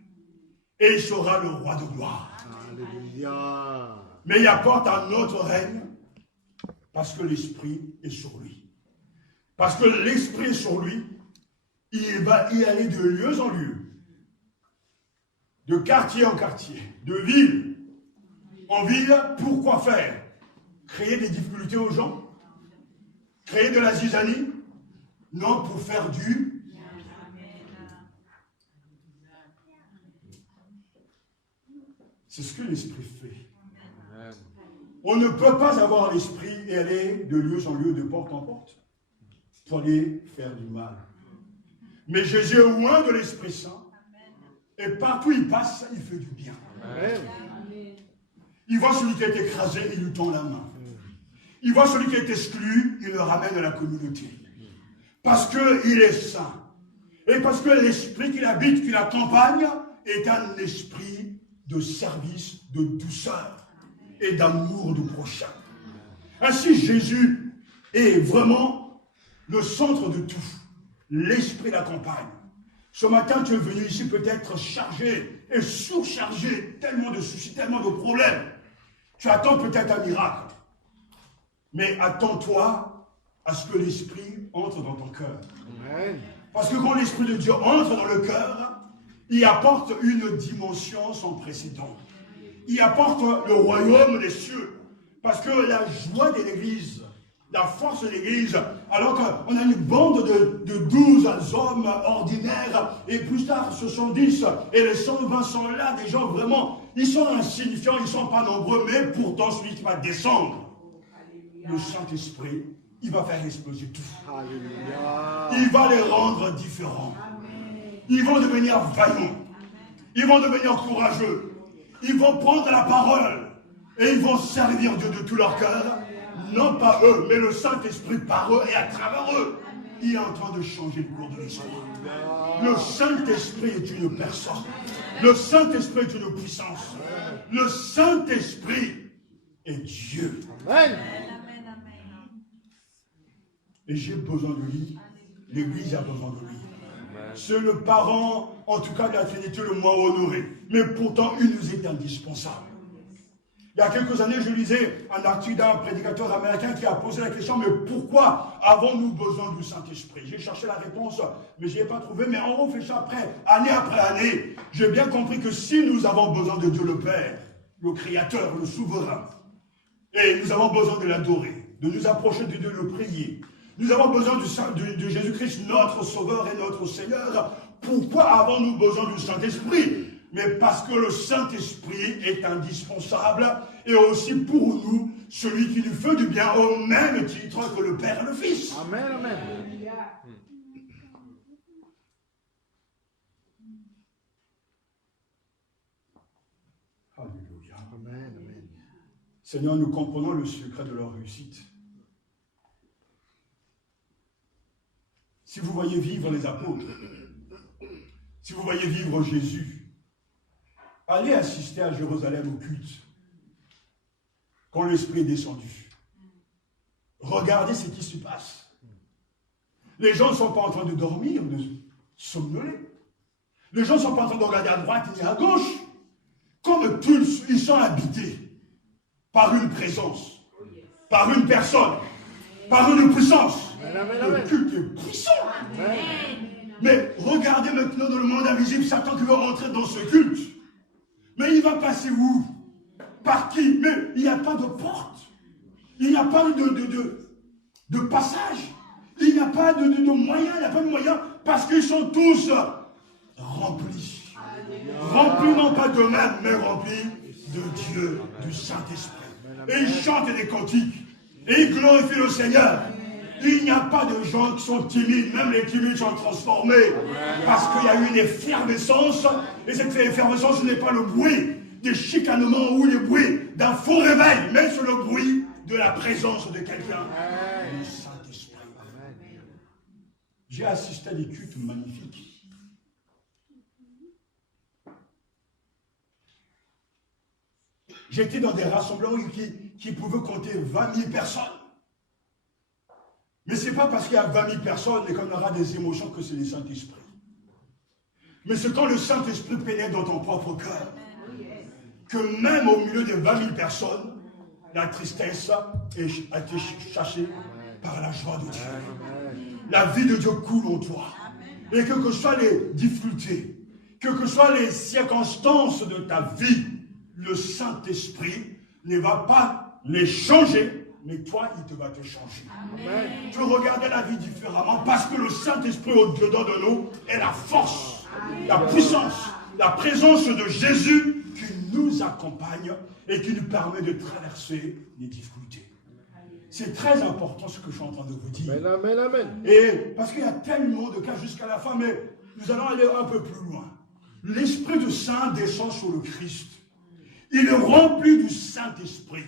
Et il sera le roi de gloire. Alléluia. Mais il apporte un autre règne parce que l'Esprit est sur lui. Parce que l'Esprit est sur lui, il va y aller de lieu en lieu, de quartier en quartier, de ville en ville. Pourquoi faire? Créer des difficultés aux gens? Créer de la zizanie? Non, pour faire du... C'est ce que l'Esprit fait. Amen. On ne peut pas avoir l'Esprit et aller de lieu en lieu, de porte en porte, pour aller faire du mal. Mais Jésus est loin de l'Esprit Saint. Et partout où il passe, il fait du bien. Amen. Il voit celui qui est écrasé, il lui tend la main. Il voit celui qui est exclu, il le ramène à la communauté. Parce qu'il est saint. Et parce que l'esprit qu'il habite, qu'il accompagne, est un esprit de service, de douceur et d'amour du prochain. Ainsi, Jésus est vraiment le centre de tout. L'esprit l'accompagne. Ce matin, tu es venu ici peut-être chargé et surchargé, tellement de soucis, tellement de problèmes. Tu attends peut-être un miracle. Mais attends-toi à ce que l'Esprit entre dans ton cœur. Amen. Parce que quand l'Esprit de Dieu entre dans le cœur, il apporte une dimension sans précédent. Il apporte le royaume des cieux. Parce que la joie de l'Église, la force de l'Église, alors qu'on a une bande de 12 hommes ordinaires, et plus tard ce sont 10, et les 120 sont là, des gens vraiment, ils sont insignifiants, ils ne sont pas nombreux, mais pourtant celui qui va descendre, le Saint-Esprit, il va faire exploser tout. Alléluia. Il va les rendre différents. Ils vont devenir vaillants. Ils vont devenir courageux. Ils vont prendre la parole et ils vont servir Dieu de tout leur cœur. Non pas eux, mais le Saint-Esprit par eux et à travers eux. Il est en train de changer le cours de l'histoire. Le Saint-Esprit est une personne. Le Saint-Esprit est une puissance. Le Saint-Esprit est Dieu. Amen. Et j'ai besoin de lui. L'Église a besoin de lui. C'est le parent, en tout cas de la Trinité, le moins honoré. Mais pourtant, il nous est indispensable. Il y a quelques années, je lisais un article d'un prédicateur américain qui a posé la question, mais pourquoi avons-nous besoin du Saint-Esprit? J'ai cherché la réponse, mais je n'y ai pas trouvé. Mais en réfléchissant année après année, j'ai bien compris que si nous avons besoin de Dieu le Père, le Créateur, le Souverain, et nous avons besoin de l'adorer, de nous approcher de Dieu, de le prier, nous avons besoin de Jésus-Christ, notre Sauveur et notre Seigneur. Pourquoi avons-nous besoin du Saint-Esprit? Mais parce que le Saint-Esprit est indispensable et aussi pour nous, celui qui nous fait du bien au même titre que le Père et le Fils. Amen, amen. Alléluia. Amen, amen. Seigneur, nous comprenons le secret de leur réussite. Si vous voyez vivre les apôtres, si vous voyez vivre Jésus, allez assister à Jérusalem au culte, quand l'Esprit est descendu. Regardez ce qui se passe. Les gens ne sont pas en train de dormir, de somnoler. Les gens ne sont pas en train de regarder à droite ni à gauche. Comme tous, ils sont habités par une présence, par une personne, par une puissance. Le culte est puissant. Mais regardez maintenant dans le monde invisible, Satan qui veut rentrer dans ce culte. Mais il va passer où? Par qui? Mais il n'y a pas de porte. Il n'y a pas de passage. Il n'y a pas de moyen. Il n'y a pas de moyen parce qu'ils sont tous remplis. Remplis non pas d'eux-mêmes, mais remplis de Dieu, du Saint-Esprit. Et ils chantent des cantiques. Et ils glorifient le Seigneur. Il n'y a pas de gens qui sont timides. Même les timides sont transformés. Parce qu'il y a eu une effervescence. Et cette effervescence, ce n'est pas le bruit des chicanements ou le bruit d'un faux réveil. Mais c'est le bruit de la présence de quelqu'un. Le Saint-Esprit. J'ai assisté à des cultes magnifiques. J'étais dans des rassemblements qui pouvaient compter 20 000 personnes. Mais ce n'est pas parce qu'il y a 20 000 personnes et qu'on aura des émotions que c'est le Saint-Esprit. Mais c'est quand le Saint-Esprit pénètre dans ton propre cœur que même au milieu de 20 000 personnes, la tristesse a été chassée par la joie de Dieu. La vie de Dieu coule en toi. Et que soient les difficultés, que soient les circonstances de ta vie, le Saint-Esprit ne va pas les changer, mais toi, il te va te changer. Amen. Tu regardes la vie différemment parce que le Saint-Esprit au-dedans de nous est la force, la puissance, la présence de Jésus qui nous accompagne et qui nous permet de traverser les difficultés. C'est très important ce que je suis en train de vous dire. Amen, amen. Et parce qu'il y a tellement de cas jusqu'à la fin, mais nous allons aller un peu plus loin. L'Esprit de Saint descend sur le Christ. Il est rempli du Saint-Esprit.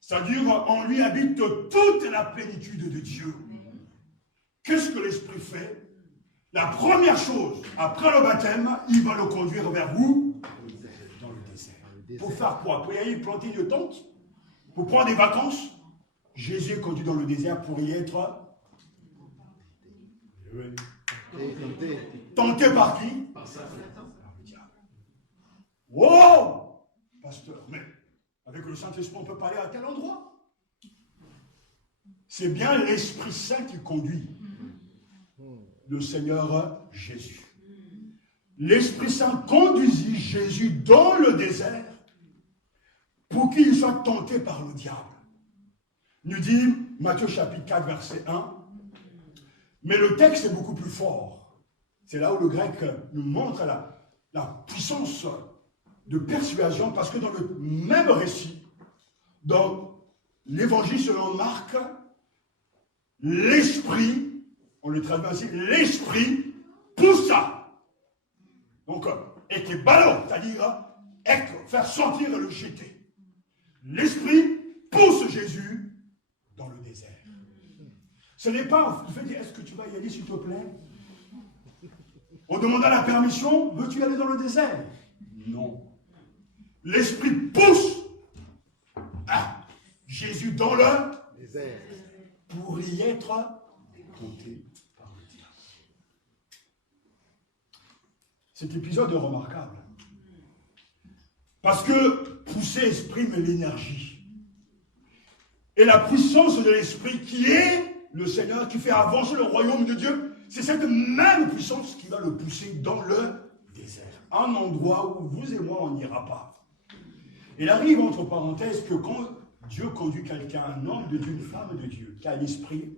C'est-à-dire, en lui habite toute la plénitude de Dieu. Qu'est-ce que l'Esprit fait? La première chose, après le baptême, il va le conduire vers où? Dans le désert. Pour faire quoi? Pour y aller planter une tente? Pour prendre des vacances? Jésus est conduit dans le désert pour y être tenté par qui? Par le diable. Wow! Pasteur, mais avec le Saint-Esprit, on peut parler à quel endroit? C'est bien l'Esprit Saint qui conduit le Seigneur Jésus. L'Esprit Saint conduisit Jésus dans le désert pour qu'il soit tenté par le diable. Nous dit Matthieu chapitre 4, verset 1. Mais le texte est beaucoup plus fort. C'est là où le grec nous montre la puissance de persuasion, parce que dans le même récit, dans l'évangile selon Marc, l'Esprit, on le traduit ainsi, l'Esprit poussa. Donc, était ballon, c'est-à-dire faire sortir et le jeter. L'Esprit pousse Jésus dans le désert. Ce n'est pas, il fait dire, est-ce que tu vas y aller s'il te plaît? On demanda la permission, veux-tu aller dans le désert? Non. L'Esprit pousse Jésus dans le désert pour y être tenté par le diable. Cet épisode est remarquable. Parce que pousser exprime l'énergie. Et la puissance de l'Esprit qui est le Seigneur, qui fait avancer le royaume de Dieu, c'est cette même puissance qui va le pousser dans le désert. Un endroit où vous et moi, on n'ira pas. Il arrive, entre parenthèses, que quand Dieu conduit quelqu'un, un homme de Dieu, une femme de Dieu, qui a l'esprit,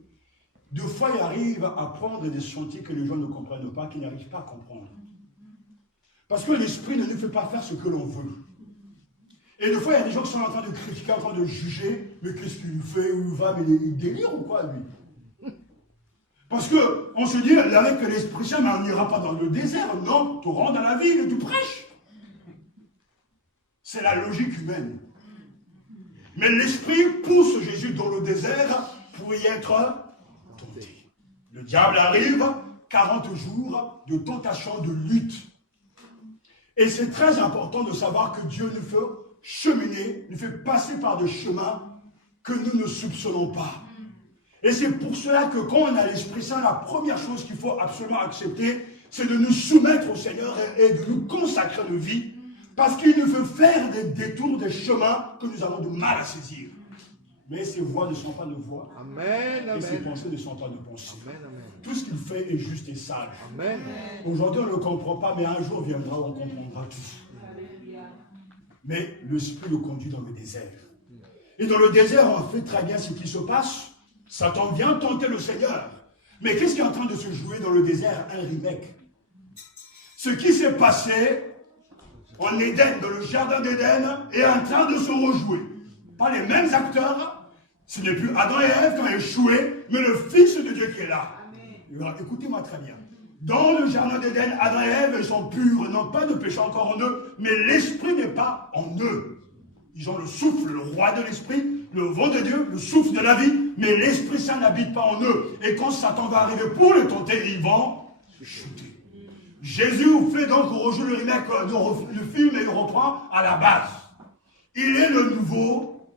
deux fois il arrive à prendre des sentiers que les gens ne comprennent pas, qu'ils n'arrivent pas à comprendre. Parce que l'esprit ne nous fait pas faire ce que l'on veut. Et des fois, il y a des gens qui sont en train de critiquer, en train de juger, mais qu'est-ce qu'il fait, où il va, mais il délire ou quoi, lui? Parce qu'on se dit, avec l'Esprit Saint, mais on n'ira pas dans le désert. Non, tu rentres dans la ville et tu prêches. C'est la logique humaine. Mais l'Esprit pousse Jésus dans le désert pour y être tenté. Le diable arrive, 40 jours de tentation, de lutte. Et c'est très important de savoir que Dieu nous fait cheminer, nous fait passer par des chemins que nous ne soupçonnons pas. Et c'est pour cela que quand on a l'Esprit Saint, la première chose qu'il faut absolument accepter, c'est de nous soumettre au Seigneur et de nous consacrer de vie, parce qu'il nous veut faire des détours, des chemins que nous avons du mal à saisir. Mais ses voies ne sont pas nos voies. Amen, amen. Et ses pensées ne sont pas nos pensées. Amen, amen. Tout ce qu'il fait est juste et sage. Amen. Aujourd'hui, on ne le comprend pas, mais un jour viendra où on comprendra tout. Mais l'Esprit le conduit dans le désert. Et dans le désert, on fait très bien ce qui se passe. Satan vient tenter le Seigneur. Mais qu'est-ce qui est en train de se jouer dans le désert? Un remake. Ce qui s'est passé en Éden, dans le jardin d'Éden, est en train de se rejouer. Pas les mêmes acteurs. Ce n'est plus Adam et Ève qui ont échoué, mais le Fils de Dieu qui est là. Écoutez-moi très bien. Dans le jardin d'Éden, Adam et Ève sont purs, n'ont pas de péché encore en eux, mais l'esprit n'est pas en eux. Ils ont le souffle, le roi de l'esprit, le vent de Dieu, le souffle de la vie, mais l'Esprit Saint n'habite pas en eux. Et quand Satan va arriver pour le tenter, ils vont chuter. Jésus fait donc rejouer le remake du film et il reprend à la base. Il est le nouveau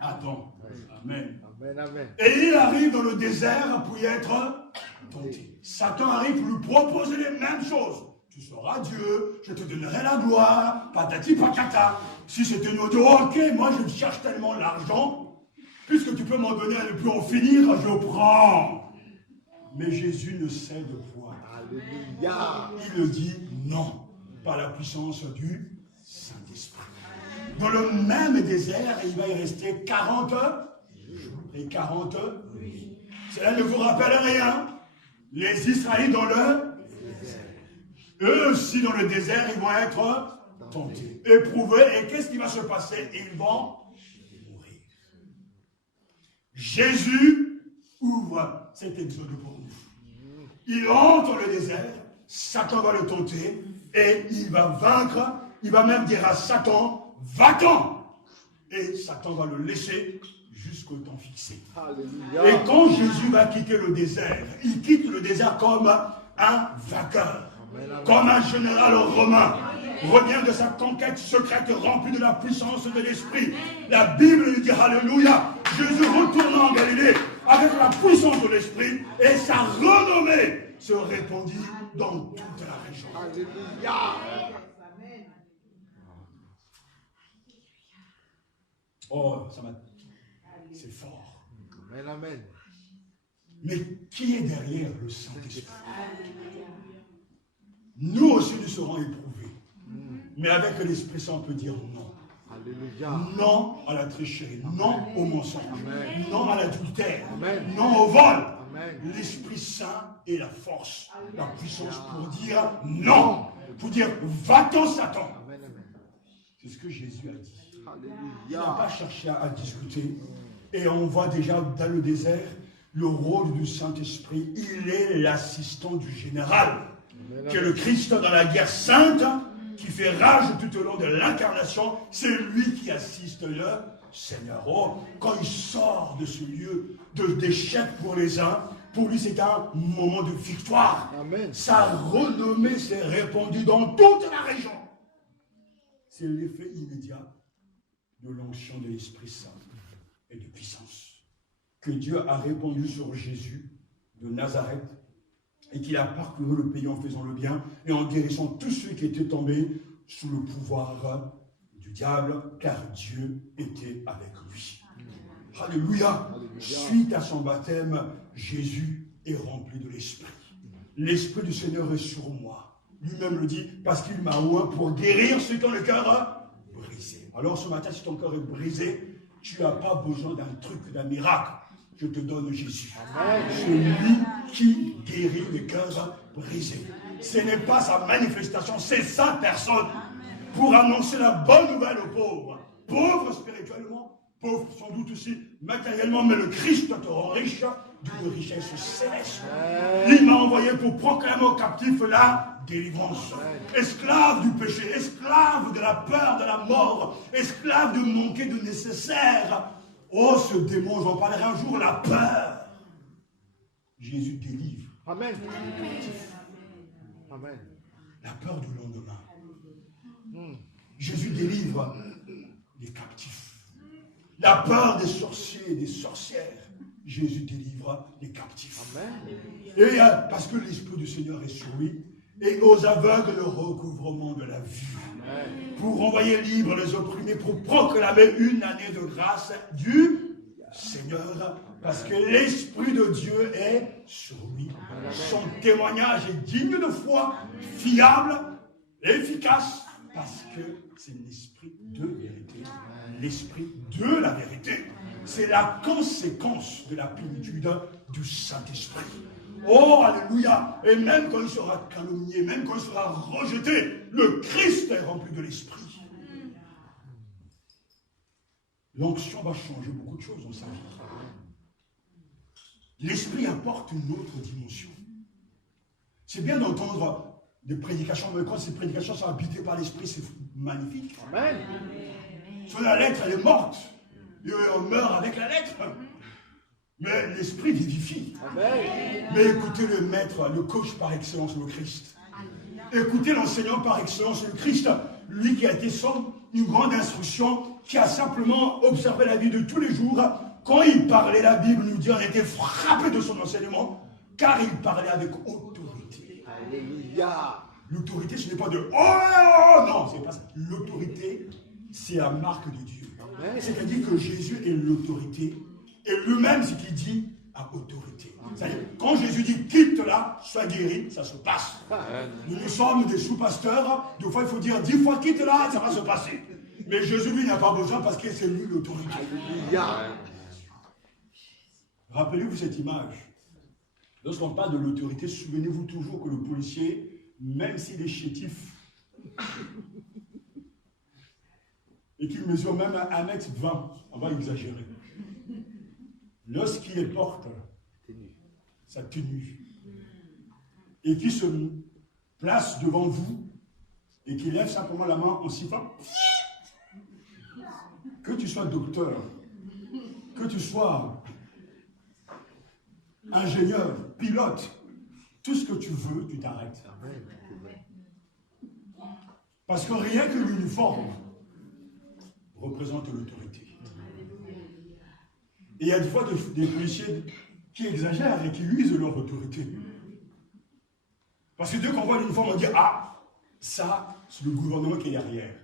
Adam. Amen. Amen, amen. Et il arrive dans le désert pour y être tenté. Satan arrive pour lui proposer les mêmes choses. Tu seras Dieu, je te donnerai la gloire, patati patata. Si c'était nous dire, ok, moi je cherche tellement l'argent, puisque tu peux m'en donner à ne plus en finir, je prends. Mais Jésus ne cède point. Alléluia. Il dit non, par la puissance du Saint-Esprit. Dans le même désert, il va y rester 40 et 40 nuits. Cela ne vous rappelle rien. Les Israélites dans le désert. Eux aussi dans le désert, ils vont être tentés, éprouvés. Et qu'est-ce qui va se passer? Ils vont mourir. Jésus ouvre cet exode pour nous. Il entre dans le désert, Satan va le tenter et il va vaincre. Il va même dire à Satan, va-t'en! Et Satan va le laisser jusqu'au temps fixé. Alléluia. Et quand Jésus va quitter le désert, il quitte le désert comme un vainqueur, comme un général romain. Revient de sa conquête secrète remplie de la puissance de l'Esprit. La Bible nous dit, alléluia, Jésus retourna en Galilée avec la puissance de l'Esprit et sa renommée se répandit dans toute la région. Alléluia. Oh, c'est fort. Amen, amen. Mais qui est derrière le Saint-Esprit? Nous aussi, nous serons éprouvés. Mais avec l'Esprit Saint, on peut dire non. Alléluia. Non à la tricherie, non au mensonge, Amen. non à l'adultère, Amen. non au vol. Amen. L'Esprit Saint est la force, la puissance pour dire non, pour dire va-t'en Satan. Amen, amen. C'est ce que Jésus a dit. Il n'a Alléluia. pas cherché à discuter. Et on voit déjà dans le désert le rôle du Saint-Esprit. Il est l'assistant du général, qui est le Christ dans la guerre sainte, qui fait rage tout au long de l'incarnation. C'est lui qui assiste le Seigneur. Oh, quand il sort de ce lieu d'échec pour les uns, pour lui c'est un moment de victoire. Amen. Sa renommée s'est répandue dans toute la région. C'est l'effet immédiat de l'onction de l'Esprit Saint et de puissance que Dieu a répandu sur Jésus de Nazareth et qu'il a parcouru le pays en faisant le bien et en guérissant tous ceux qui étaient tombés sous le pouvoir du diable, car Dieu était avec lui. Alléluia. Suite à son baptême, Jésus est rempli de l'Esprit. L'Esprit du Seigneur est sur moi. Lui-même le dit, parce qu'il m'a oint pour guérir ceux qui ont le cœur brisé. Alors ce matin, si ton cœur est brisé, tu n'as pas besoin d'un truc, d'un miracle. Je te donne Jésus. Celui qui guérit les cœurs brisés. Ce n'est pas sa manifestation, c'est sa personne. Pour annoncer la bonne nouvelle aux pauvres. Pauvres spirituellement, pauvres sans doute aussi matériellement, mais le Christ te rend riche d'une richesse céleste. Il m'a envoyé pour proclamer aux captifs la délivrance. Esclave du péché, esclave de la peur, de la mort, esclave de manquer de nécessaire. Oh, ce démon, j'en parlerai un jour, la peur. Jésus délivre. Amen. Amen. La peur du lendemain. Jésus délivre les captifs. La peur des sorciers et des sorcières. Jésus délivre les captifs. Amen. Et parce que l'Esprit du Seigneur est sur lui, et aux aveugles le recouvrement de la vue. Pour envoyer libre les opprimés, pour proclamer une année de grâce du Seigneur, parce que l'Esprit de Dieu est sur lui. Son témoignage est digne de foi, fiable, efficace, parce que c'est l'Esprit de vérité, l'Esprit de la vérité. C'est la conséquence de la plénitude du Saint-Esprit. Oh, alléluia. Et même quand il sera calomnié, même quand il sera rejeté, le Christ est rempli de l'Esprit. L'onction va changer beaucoup de choses dans sa vie. L'Esprit apporte une autre dimension. C'est bien d'entendre des prédications, mais quand ces prédications sont habitées par l'Esprit, c'est magnifique. Amen. Sur la lettre, elle est morte. Et on meurt avec la lettre. Mais l'Esprit vivifie. Amen. Mais écoutez le maître, le coach par excellence, le Christ. Écoutez l'enseignant par excellence, le Christ. Lui qui a été sans une grande instruction, qui a simplement observé la vie de tous les jours. Quand il parlait, la Bible nous dit, on était frappé de son enseignement, car il parlait avec autorité. Alléluia. L'autorité, ce n'est pas de « Oh non !» c'est pas ça. L'autorité, c'est la marque de Dieu. Amen. C'est-à-dire que Jésus est l'autorité, et lui-même, ce qu'il dit, a autorité. C'est-à-dire, quand Jésus dit « quitte là, sois guéri », ça se passe. Nous sommes des sous-pasteurs, des fois il faut dire 10 fois « quitte là », ça va se passer. Mais Jésus, lui, n'a pas besoin parce que c'est lui l'autorité. Alléluia. Rappelez-vous cette image. Lorsqu'on parle de l'autorité, souvenez-vous toujours que le policier, même s'il est chétif, et qu'il mesure même 1,20 m, on va exagérer. Lorsqu'il porte sa tenue, et qu'il se place devant vous, et qu'il lève simplement la main en sifflant, que tu sois docteur, que tu sois ingénieur, pilote, tout ce que tu veux, tu t'arrêtes. Parce que rien que l'uniforme représente l'autorité. Et il y a des fois des policiers qui exagèrent et qui usent leur autorité. Parce que dès qu'on voit l'uniforme, on dit « Ah, ça, c'est le gouvernement qui est derrière. »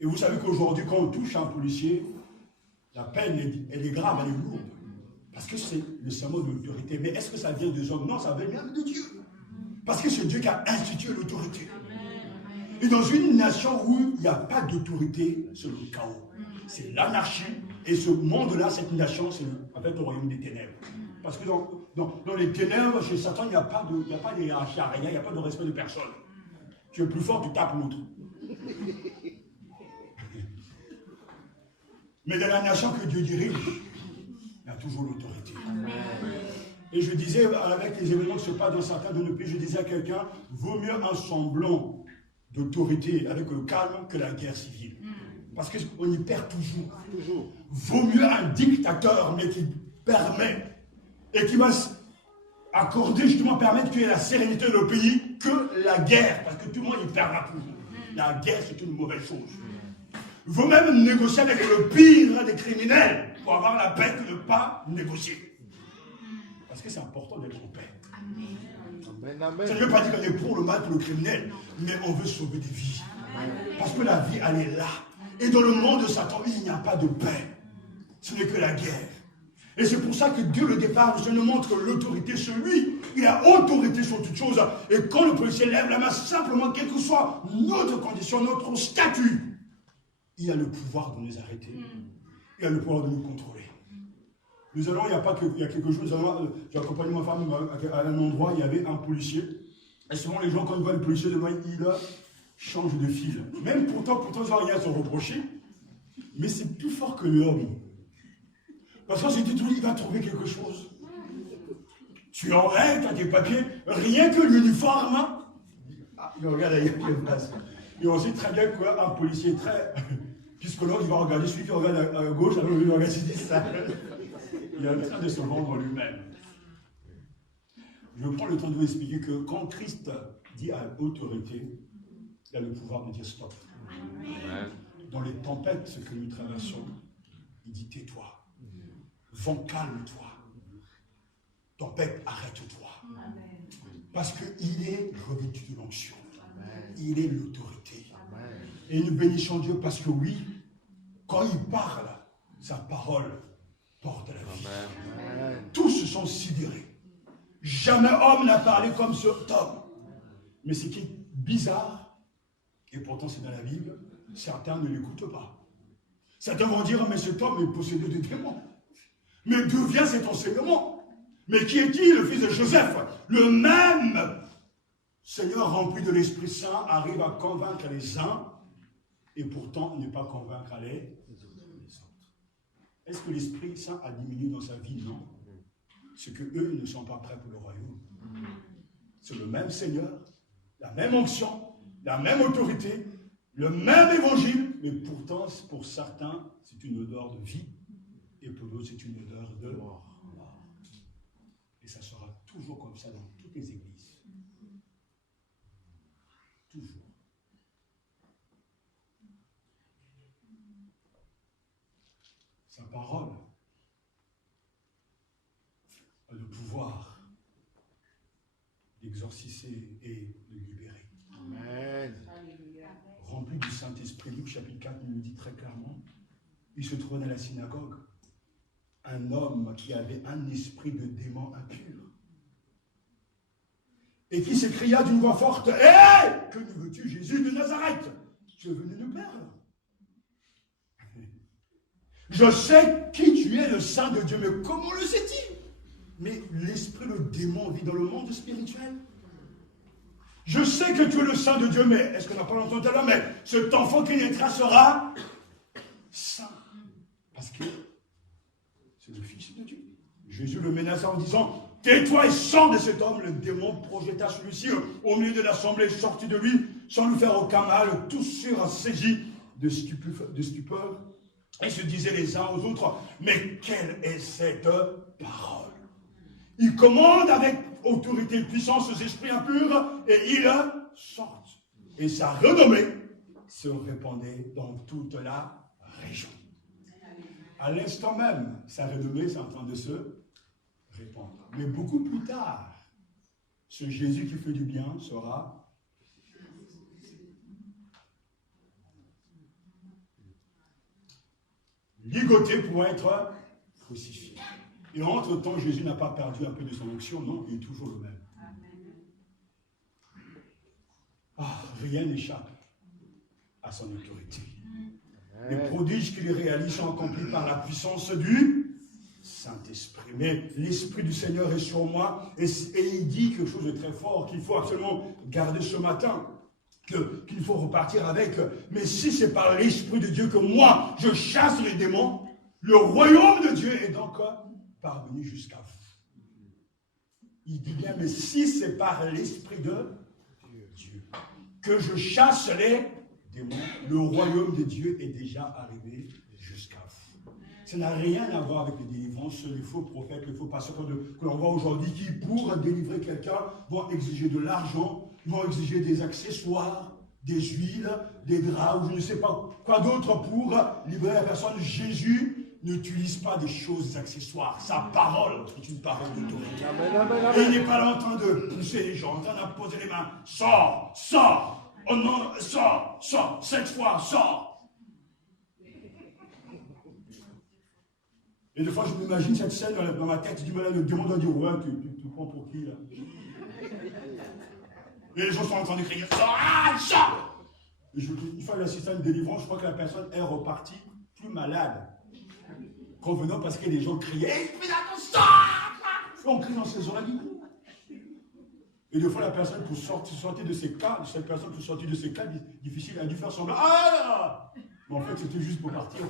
Et vous savez qu'aujourd'hui, quand on touche un policier, la peine, elle est grave, elle est lourde. Parce que c'est le serment de l'autorité. Mais est-ce que ça vient des hommes? Non, ça vient même de Dieu. Parce que c'est Dieu qui a institué l'autorité. Et dans une nation où il n'y a pas d'autorité, c'est le chaos. C'est l'anarchie. Et ce monde-là, cette nation, c'est en fait le royaume des ténèbres. Parce que dans les ténèbres, chez Satan, il n'y a pas de hiérarchie, rien, il n'y a pas de respect de personne. Tu es plus fort, tu tapes l'autre. Mais dans la nation que Dieu dirige, il y a toujours l'autorité. Et je disais, avec les événements qui se passent dans certains de nos pays, je disais à quelqu'un, vaut mieux un semblant d'autorité avec le calme que la guerre civile. Parce qu'on y perd toujours. Vaut mieux un dictateur, mais qui permet, et qui va accorder, justement, permettre qu'il y ait la sérénité dans le pays, que la guerre, parce que tout le monde y perdra toujours. La guerre, c'est une mauvaise chose. Vaut même négocier avec le pire des criminels pour avoir la paix que de ne pas négocier. Parce que c'est important d'être en paix. Amen, amen. Ça ne veut pas dire qu'on est pour le mal, pour le criminel, mais on veut sauver des vies. Parce que la vie, elle est là. Et dans le monde de Satan, il n'y a pas de paix. Ce n'est que la guerre. Et c'est pour ça que Dieu, le départ, nous montre que l'autorité, c'est lui. Il a autorité sur toutes choses. Et quand le policier lève la main, simplement, quelle que soit notre condition, notre statut, il a le pouvoir de nous arrêter. Il a le pouvoir de nous contrôler. Nous allons, il y a quelques jours, j'ai accompagné ma femme à un endroit, il y avait un policier. Et souvent, les gens, quand ils voient le policier devant, ils changent de fil. Même pourtant, ils n'ont rien à se reprocher. Mais c'est plus fort que l'homme. Parce qu'on s'est dit, il va trouver quelque chose. Tu es en règle, tu as tes papiers, rien que l'uniforme. Ah, il regarde ailleurs, il est place. Et on sait très bien qu'un policier très psychologue, il va regarder celui qui regarde à gauche, alors il va regarder ça. Il est en train de se vendre lui-même. Je prends le temps de vous expliquer que quand Christ dit à l'autorité, il a le pouvoir de dire stop. Amen. Dans les tempêtes que nous traversons, il dit tais-toi. Vent, calme-toi. Tempête, arrête-toi. Parce qu'il est revêtu de l'onction. Il est l'autorité. Et nous bénissons Dieu parce que oui, quand il parle, sa parole porte la vie. Amen. Tous se sont sidérés. Jamais homme n'a parlé comme cet homme. Mais ce qui est bizarre, et pourtant c'est dans la Bible, certains ne l'écoutent pas. Certains vont dire, mais cet homme est possédé de démons. Mais d'où vient cet enseignement? Mais qui est-il, le fils de Joseph? le même Seigneur rempli de l'Esprit Saint arrive à convaincre les uns et pourtant ne pas convaincre les autres. Est-ce que l'Esprit Saint a diminué dans sa vie? Non. C'est qu'eux ne sont pas prêts pour le royaume. C'est le même Seigneur, la même onction, la même autorité, le même évangile, mais pourtant, pour certains, c'est une odeur de vie, et pour d'autres, c'est une odeur de mort. Et ça sera toujours comme ça dans toutes les églises. Toujours. Sa parole a le pouvoir d'exorciser et de libérer. Amen. Rempli du Saint-Esprit, Luc chapitre 4 nous le dit très clairement, il se trouvait dans la synagogue un homme qui avait un esprit de démon impur et qui s'écria d'une voix forte: Hé, que nous veux-tu, Jésus de Nazareth? Tu es venu nous perdre. Je sais qui tu es, le Saint de Dieu, mais comment le sais-il? Mais l'esprit de démon vit dans le monde spirituel. Je sais que tu es le Saint de Dieu, mais est-ce qu'on n'a pas entendu tout à l'heure? Mais cet enfant qui naîtra sera saint. Parce que c'est le Fils de Dieu. Jésus le menaça en disant: tais-toi et sors de cet homme. Le démon projeta celui-ci au milieu de l'assemblée, sortit de lui, sans lui faire aucun mal. Tous furent saisis de stupeur et se disaient les uns aux autres: mais quelle est cette parole? Il commande avec autorité et puissance aux esprits impurs et ils sortent. Et sa renommée se répandait dans toute la région. À l'instant même, sa renommée est en train de se répandre. Mais beaucoup plus tard, ce Jésus qui fait du bien sera ligoté pour être crucifié. Et entre-temps, Jésus n'a pas perdu un peu de son onction, non, il est toujours le même. Ah, rien n'échappe à son autorité. Les prodiges qu'il réalise sont accomplis par la puissance du Saint-Esprit. Mais l'Esprit du Seigneur est sur moi et il dit quelque chose de très fort qu'il faut absolument garder ce matin, qu'il faut repartir avec. Mais si c'est par l'Esprit de Dieu que moi, je chasse les démons, le royaume de Dieu est donc parvenu jusqu'à vous. Il dit bien, mais si c'est par l'Esprit de Dieu que je chasse les démons, le royaume de Dieu est déjà arrivé jusqu'à vous. Ça n'a rien à voir avec les délivrances, les faux prophètes, les faux pasteurs que l'on voit aujourd'hui qui, pour délivrer quelqu'un, vont exiger de l'argent, vont exiger des accessoires, des huiles, des draps, ou je ne sais pas quoi d'autre pour libérer la personne. Jésus n'utilise pas des choses accessoires. Sa parole est une parole d'autorité. Et il n'est pas là en train de pousser les gens, en train de poser les mains. Sors, sors, oh non, sors, sors, 7 fois, sors. Et des fois, je m'imagine cette scène dans ma tête, je dis, mais là, le démon doit dire, ouais, tu prends pour qui, là? Et les gens sont en train de crier, sors, ah, sors. Et une fois l'assistant de délivrance, je crois que la personne est repartie plus malade. Convenant parce que les gens criaient, on crie dans ses oreilles. Et des fois, la personne, pour sortir de ces cas, cette personne pour sortir de ces cas difficiles, a dû faire semblant. Ah! Mais en fait, c'était juste pour partir.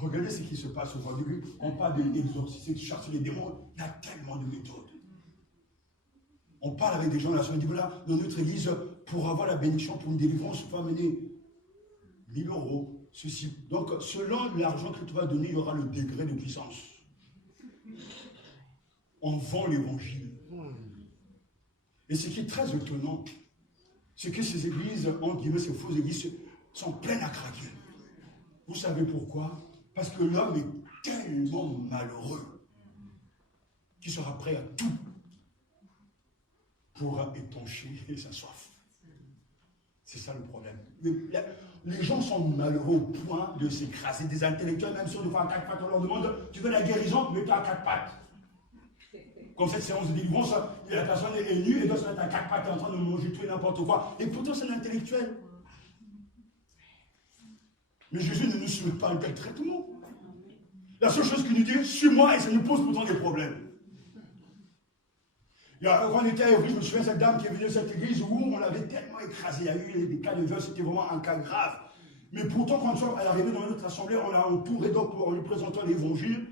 Regardez ce qui se passe aujourd'hui. On parle d'exorciser, de chasser les démons. Il y a tellement de méthodes. On parle avec des gens la semaine, dit voilà, dans notre église, pour avoir la bénédiction, pour une délivrance, il faut amener 1000 €, ceci. Donc, selon l'argent que tu vas donner, il y aura le degré de puissance. On vend l'évangile. Et ce qui est très étonnant, c'est que ces églises, entre guillemets, ces fausses églises, sont pleines à craquer. Vous savez pourquoi? Parce que l'homme est tellement malheureux qu'il sera prêt à tout pour étancher sa soif. C'est ça le problème. Les gens sont malheureux au point de s'écraser. Des intellectuels, même sur des fois à 4 pattes, on leur demande, tu veux la guérison, mets-toi à 4 pattes. Comme cette séance de délivrance, la personne est nue et doit se mettre à 4 pattes en train de manger tout et n'importe quoi. Et pourtant, c'est un intellectuel. Mais Jésus ne nous soumet pas un tel traitement. La seule chose qu'il nous dit, suis-moi, et ça nous pose pourtant des problèmes. Quand on était à Évry, je me souviens de cette dame qui est venue de cette église où on l'avait tellement écrasée. Il y a eu des cas de viol, c'était vraiment un cas grave. Mais pourtant, quand elle est arrivée dans notre assemblée, on l'a entourée en lui présentant l'évangile.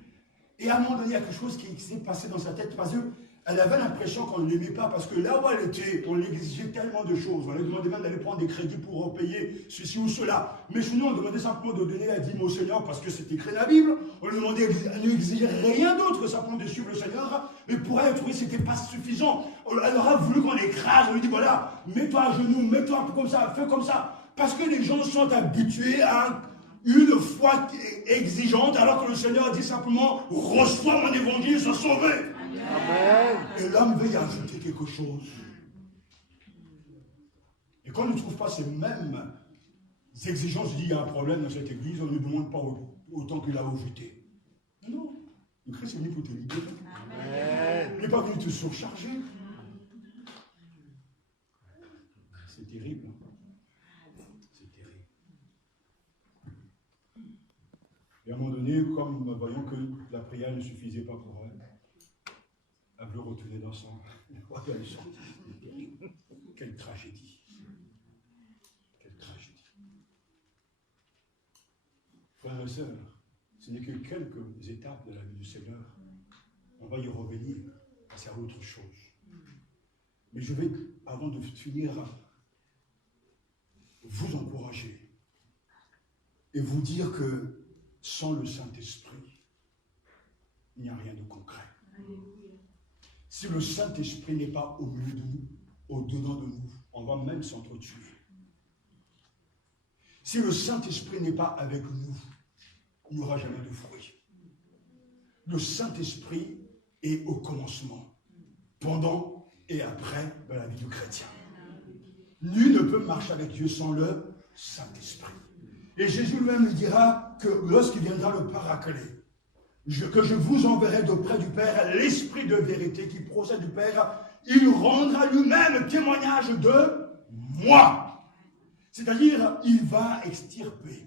Et à un moment donné, il y a quelque chose qui s'est passé dans sa tête parce qu'elle avait l'impression qu'on ne l'aimait pas parce que là où elle était, on lui exigeait tellement de choses. On lui demandait même d'aller prendre des crédits pour payer ceci ou cela. Mais chez nous, on demandait simplement de donner la dîme au Seigneur parce que c'était écrit dans la Bible. On lui demandait, elle ne exigeait rien d'autre que simplement de suivre le Seigneur. Mais pour elle, elle trouvait que ce n'était pas suffisant. Elle aurait voulu qu'on l'écrase. On lui dit, voilà, mets-toi à genoux, mets-toi un peu comme ça, fais comme ça. Parce que les gens sont habitués à une foi exigeante, alors que le Seigneur dit simplement, reçois mon évangile, sois sauvé. Amen. Et l'homme veut y ajouter quelque chose. Et quand on ne trouve pas ces mêmes exigences, il dit, il y a un problème dans cette église, on ne demande pas autant qu'il a ajouté. Non, le Christ est venu pour te libérer. Amen. Il n'est pas venu te surcharger. C'est terrible. C'est terrible. Et à un moment donné, comme voyons que la prière ne suffisait pas pour elle, elle veut retourner dans son royaume. Quelle tragédie. Quelle tragédie. Frères et sœurs, ce n'est que quelques étapes de la vie du Seigneur. On va y revenir, passer à autre chose. Mais je vais, avant de finir, vous encourager et vous dire que sans le Saint-Esprit, il n'y a rien de concret. Si le Saint-Esprit n'est pas au milieu de nous, au-dedans de nous, on va même s'entretuer. Si le Saint-Esprit n'est pas avec nous, il n'y aura jamais de fruit. Le Saint-Esprit est au commencement, pendant et après dans la vie du chrétien. Nul ne peut marcher avec Dieu sans le Saint-Esprit. Et Jésus lui-même dira que lorsqu'il viendra le Paraclet, que je vous enverrai d'auprès du Père l'Esprit de vérité qui procède du Père, il rendra lui-même témoignage de moi. C'est-à-dire, il va extirper,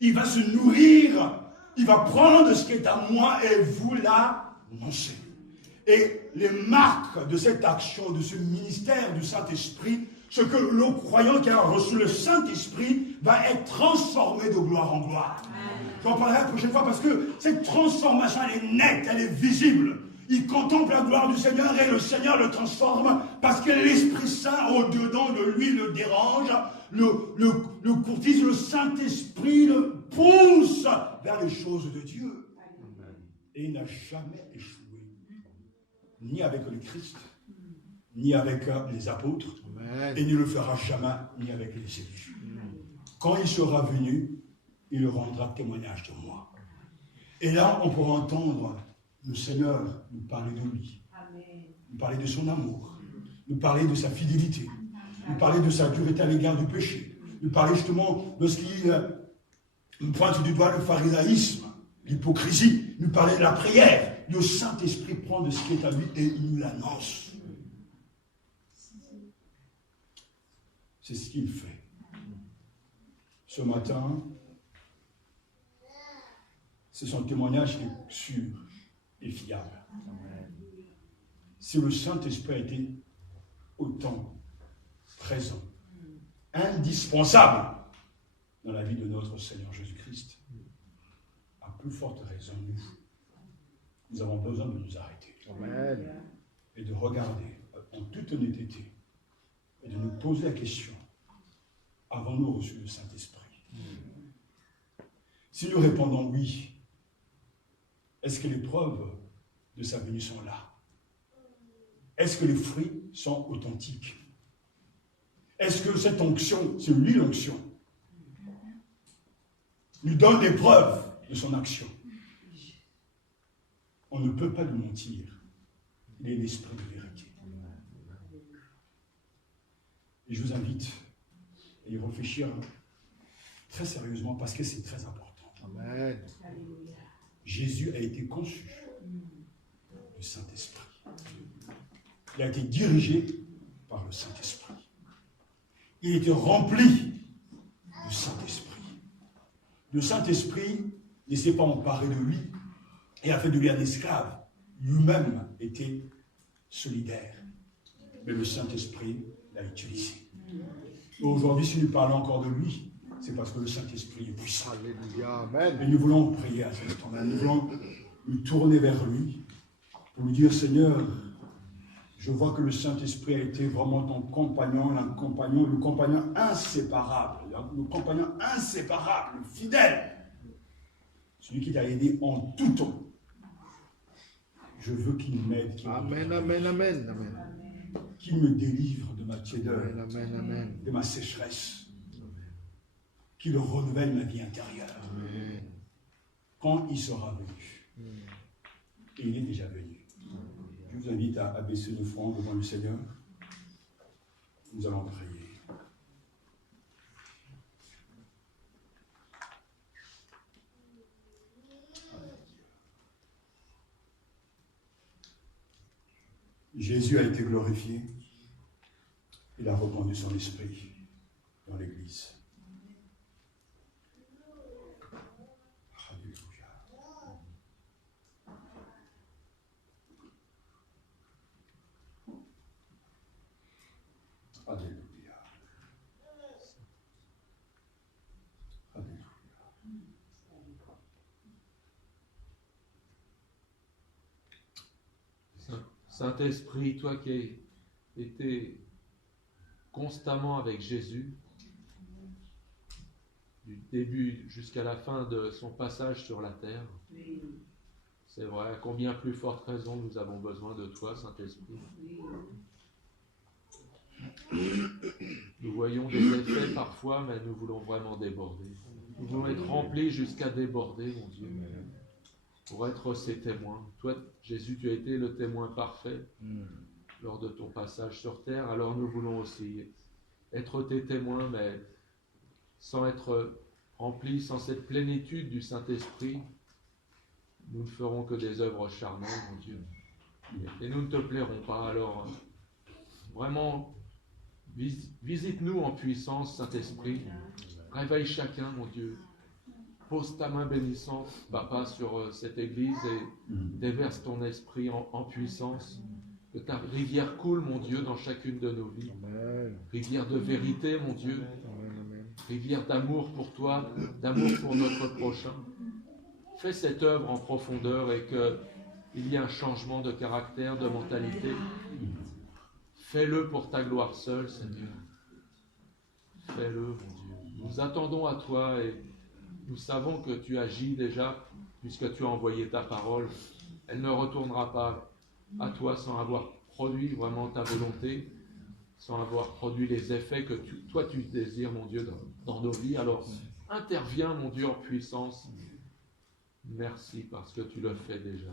il va se nourrir, il va prendre ce qui est à moi et vous l'annoncer. Et les marques de cette action, de ce ministère du Saint-Esprit, ce que le croyant qui a reçu le Saint-Esprit va être transformé de gloire en gloire. J'en parlerai la prochaine fois parce que cette transformation, elle est nette, elle est visible. Il contemple la gloire du Seigneur et le Seigneur le transforme parce que l'Esprit Saint au-dedans de lui le dérange, le courtise, le Saint-Esprit le pousse vers les choses de Dieu. Et il n'a jamais échoué. Ni avec le Christ, ni avec les apôtres, Amen. et ne le fera jamais, ni avec les élus. Quand il sera venu, il rendra témoignage de moi. Et là, on pourra entendre le Seigneur nous parler de lui, nous parler de son amour, nous parler de sa fidélité, nous parler de sa dureté à l'égard du péché, nous parler justement de ce qui pointe du doigt le pharisaïsme, l'hypocrisie, nous parler de la prière. Le Saint-Esprit prend de ce qui est à lui et il nous l'annonce. C'est ce qu'il fait. Ce matin, c'est son témoignage qui est sûr et fiable. Si le Saint-Esprit a été autant présent, indispensable dans la vie de notre Seigneur Jésus-Christ, à plus forte raison, nous avons besoin de nous arrêter. Amen. Et de regarder en toute honnêteté et de nous poser la question, avons-nous reçu le Saint-Esprit? Si nous répondons oui, est-ce que les preuves de sa venue sont là? Est-ce que les fruits sont authentiques? Est-ce que cette onction, c'est lui l'onction, nous donne des preuves de son action? On ne peut pas lui mentir. Il est l'esprit de vérité. Et je vous invite à y réfléchir très sérieusement parce que c'est très important. Amen. Jésus a été conçu du Saint-Esprit. Il a été dirigé par le Saint-Esprit. Il était rempli du Saint-Esprit. Le Saint-Esprit ne s'est pas emparé de lui et a fait de lui un esclave. Lui-même était solidaire. Mais le Saint-Esprit l'a utilisé. Aujourd'hui, si nous parlons encore de lui, c'est parce que le Saint-Esprit est puissant. Alléluia. Amen. Et nous voulons prier à cet instant-là. Nous voulons nous tourner vers lui pour lui dire, Seigneur, je vois que le Saint-Esprit a été vraiment ton compagnon, le compagnon inséparable, fidèle, celui qui t'a aidé en tout temps. Je veux qu'il m'aide, Amen, amen, amen, amen. qu'il me délivre de ma tiédeur, Amen, amen, amen. de ma sécheresse, qu'il renouvelle ma vie intérieure. Amen. Quand il sera venu. Et il est déjà venu. Je vous invite à baisser nos fronts devant le Seigneur. Nous allons prier. Jésus a été glorifié. Il a répandu son esprit dans l'Église. Alléluia. Alléluia. Alléluia. Saint-Esprit, toi qui as été constamment avec Jésus, du début jusqu'à la fin de son passage sur la terre, c'est vrai, à combien plus forte raison nous avons besoin de toi, Saint-Esprit. Nous voyons des effets parfois, mais nous voulons vraiment déborder. Nous voulons être remplis jusqu'à déborder, mon Dieu, pour être ses témoins. Toi, Jésus, tu as été le témoin parfait lors de ton passage sur terre, alors nous voulons aussi être tes témoins, mais sans être remplis, sans cette plénitude du Saint-Esprit, nous ne ferons que des œuvres charmantes, mon Dieu. Et nous ne te plairons pas. Alors, vraiment, visite-nous en puissance, Saint-Esprit. Réveille chacun, mon Dieu. Pose ta main bénissante, Papa, sur cette église et déverse ton esprit en puissance. Que ta rivière coule, mon Dieu, dans chacune de nos vies. Amen. Rivière de vérité, mon Dieu. Amen, amen. Rivière d'amour pour toi, d'amour pour notre prochain. Fais cette œuvre en profondeur et qu'il y ait un changement de caractère, de mentalité. Fais-le pour ta gloire seule, Seigneur. Fais-le, mon Dieu. Nous attendons à toi et nous savons que tu agis déjà, puisque tu as envoyé ta parole. Elle ne retournera pas à toi sans avoir produit vraiment ta volonté, sans avoir produit les effets que toi tu désires, mon Dieu, dans nos vies. Alors, interviens, mon Dieu, en puissance. Merci parce que tu le fais déjà.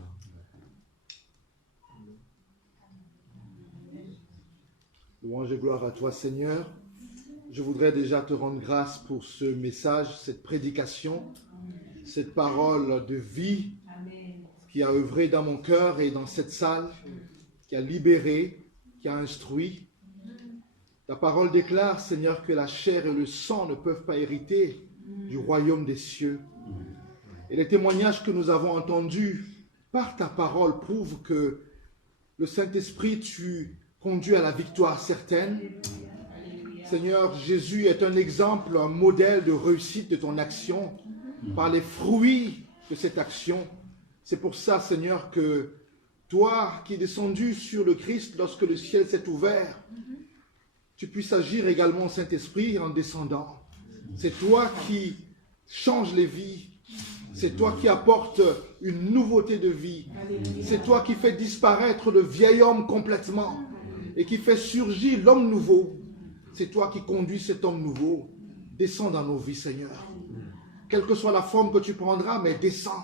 Louange et gloire à toi, Seigneur. Je voudrais déjà te rendre grâce pour ce message, cette prédication, cette parole de vie qui a œuvré dans mon cœur et dans cette salle, qui a libéré, qui a instruit. Ta parole déclare, Seigneur, que la chair et le sang ne peuvent pas hériter du royaume des cieux. Et les témoignages que nous avons entendus par ta parole prouvent que le Saint-Esprit, tu conduis à la victoire certaine. Seigneur, Jésus est un exemple, un modèle de réussite de ton action par les fruits de cette action. C'est pour ça, Seigneur, que toi qui es descendu sur le Christ lorsque le ciel s'est ouvert, tu puisses agir également, Saint-Esprit, en descendant. C'est toi qui changes les vies. C'est toi qui apportes une nouveauté de vie. C'est toi qui fais disparaître le vieil homme complètement et qui fait surgir l'homme nouveau. C'est toi qui conduis cet homme nouveau. Descends dans nos vies, Seigneur. Quelle que soit la forme que tu prendras, mais descends.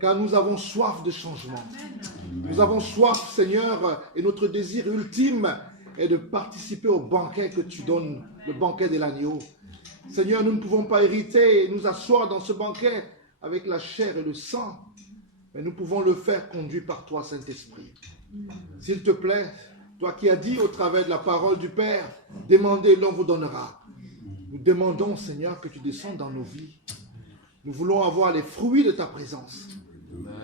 Car nous avons soif de changement. Nous avons soif, Seigneur, et notre désir ultime est de participer au banquet que tu donnes, le banquet de l'agneau. Seigneur, nous ne pouvons pas hériter et nous asseoir dans ce banquet avec la chair et le sang, mais nous pouvons le faire conduit par toi, Saint-Esprit. S'il te plaît, toi qui as dit au travers de la parole du Père, demandez, l'on vous donnera. Nous demandons, Seigneur, que tu descendes dans nos vies. Nous voulons avoir les fruits de ta présence.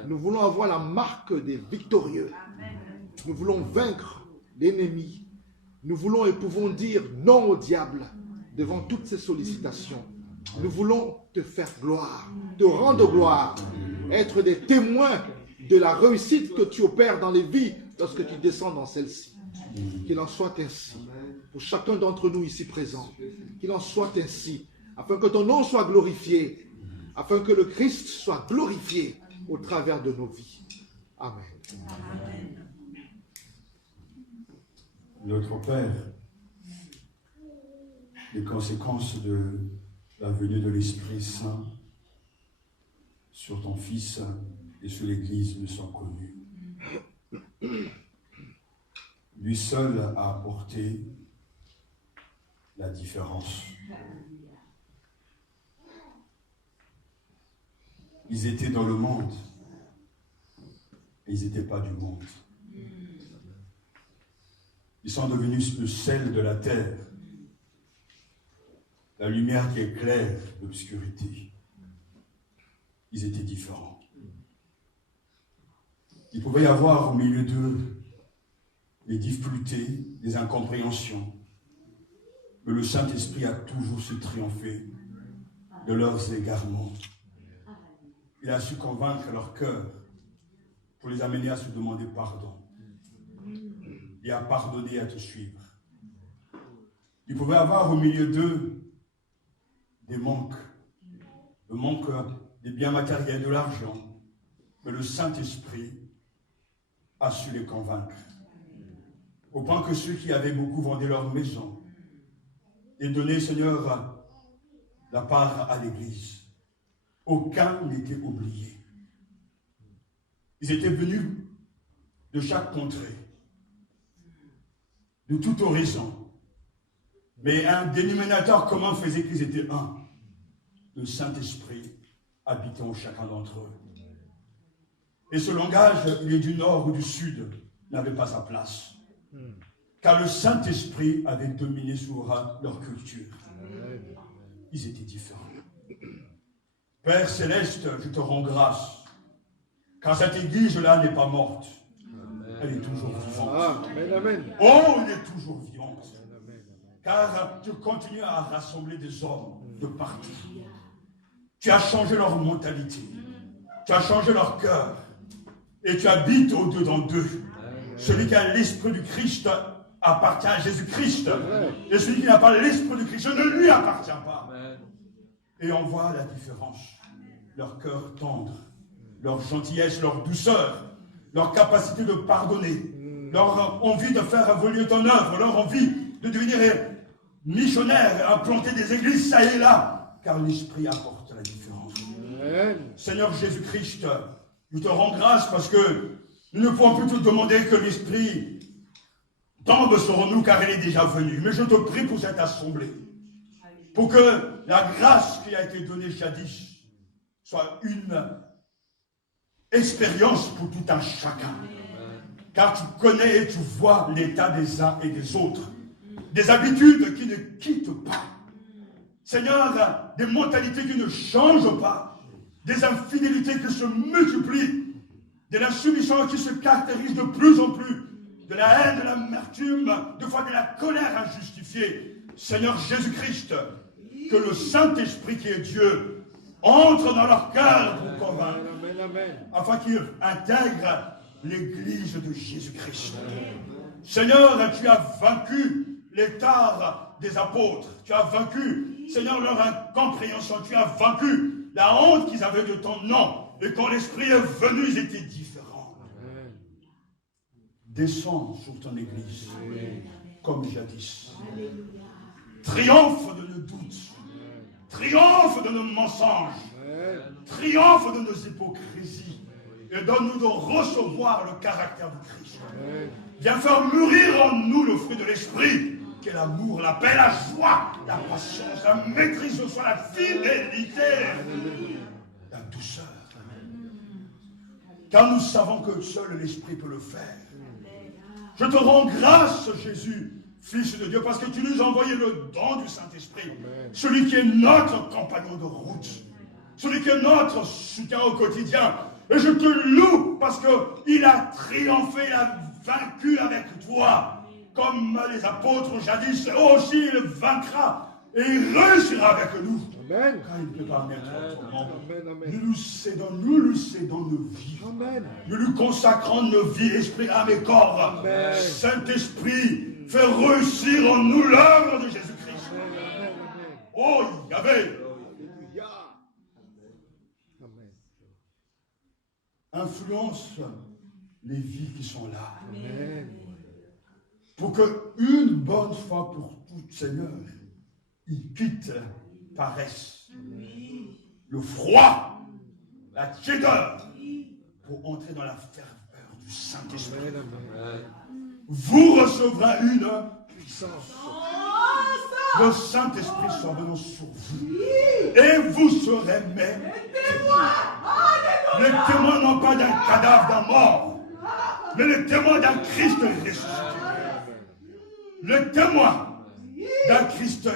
Nous voulons avoir la marque des victorieux. Nous voulons vaincre l'ennemi. Nous voulons et pouvons dire non au diable devant toutes ces sollicitations. Nous voulons te faire gloire, te rendre gloire, être des témoins de la réussite que tu opères dans les vies lorsque tu descends dans celle-ci. Qu'il en soit ainsi pour chacun d'entre nous ici présents. Qu'il en soit ainsi afin que ton nom soit glorifié, afin que le Christ soit glorifié au travers de nos vies. Amen. Notre Père, les conséquences de la venue de l'Esprit Saint sur ton Fils et sur l'Église me sont connues. Lui seul a apporté la différence. Ils étaient dans le monde, et ils n'étaient pas du monde. Ils sont devenus le sel de la terre, la lumière qui éclaire l'obscurité. Ils étaient différents. Il pouvait y avoir au milieu d'eux des difficultés, des incompréhensions, mais le Saint-Esprit a toujours su triompher de leurs égarements. Il a su convaincre leur cœur pour les amener à se demander pardon et à pardonner et à te suivre. Il pouvait avoir au milieu d'eux des manques, le manque des biens matériels, de l'argent, mais le Saint-Esprit a su les convaincre. Au point que ceux qui avaient beaucoup vendaient leur maison et donnaient, Seigneur, la part à l'Église. Aucun n'était oublié. Ils étaient venus de chaque contrée, de tout horizon. Mais un dénominateur commun faisait qu'ils étaient un. Le Saint-Esprit habitait en chacun d'entre eux. Et ce langage, il est du nord ou du sud, n'avait pas sa place. Car le Saint-Esprit avait dominé sur leur culture. Ils étaient différents. Père Céleste, je te rends grâce, car cette église-là n'est pas morte. Elle est toujours vivante. Oh, elle est toujours vivante. Car tu continues à rassembler des hommes de partout. Tu as changé leur mentalité. Tu as changé leur cœur. Et tu habites au-dedans d'eux. Celui qui a l'esprit du Christ appartient à Jésus-Christ. Et celui qui n'a pas l'esprit du Christ ne lui appartient pas. Et on voit la différence. Leur cœur tendre, leur gentillesse, leur douceur, leur capacité de pardonner, leur envie de faire évoluer ton œuvre, leur envie de devenir missionnaire, à planter des églises, ça et là, car l'Esprit apporte la différence. Seigneur Jésus-Christ, je te rends grâce parce que nous ne pouvons plus te demander que l'Esprit tombe sur nous car il est déjà venu. Mais je te prie pour cette assemblée, pour que la grâce qui a été donnée jadis soit une expérience pour tout un chacun. Car tu connais et tu vois l'état des uns et des autres. Des habitudes qui ne quittent pas. Seigneur, des mentalités qui ne changent pas. Des infidélités qui se multiplient. De l'insoumission qui se caractérise de plus en plus. De la haine, de l'amertume, de fois de la colère injustifiée. Seigneur Jésus-Christ, que le Saint-Esprit qui est Dieu entre dans leur cœur pour convaincre, afin qu'ils intègrent l'Église de Jésus-Christ. Seigneur, tu as vaincu l'état des apôtres. Tu as vaincu, Seigneur, leur incompréhension. Tu as vaincu la honte qu'ils avaient de ton nom. Et quand l'Esprit est venu, ils étaient différents. Descends sur ton Église, comme jadis. Triomphe de nos doutes. Triomphe de nos mensonges. Triomphe de nos hypocrisies. Et donne-nous de recevoir le caractère du Christ. Viens faire mûrir en nous le fruit de l'Esprit, qui est l'amour, la paix, la joie, la patience, la maîtrise de soi, la fidélité, la douceur. Car nous savons que seul l'Esprit peut le faire. Je te rends grâce, Jésus, Fils de Dieu, parce que tu nous as envoyé le don du Saint-Esprit, celui qui est notre compagnon de route. celui qui est notre soutien au quotidien. Et je te loue parce qu'il a triomphé, il a vaincu avec toi. Comme les apôtres jadis, aussi il vaincra et il réussira avec nous. Amen. Car il ne peut pas mettre en tourment. Amen, amen. Nous lui cédons nos vies. Amen. Nous lui consacrons nos vies, esprit, âme et corps. Amen. Saint-Esprit, fais réussir en nous l'œuvre de Jésus-Christ. Amen. Oh, Yahvé. Alléluia. Amen. Influence les vies qui sont là. Amen. Pour que, une bonne fois pour toutes, Seigneur, ils quittent paresse, le froid, la tiédeur, pour entrer dans la ferveur du Saint-Esprit. Amen. Amen. Vous recevrez une Puissance. Le Saint-Esprit sera venant sur vous. Et vous serez mes témoins. Les témoins non pas d'un cadavre d'un mort, mais les témoins d'un Christ ressuscité. Le témoin d'un Christ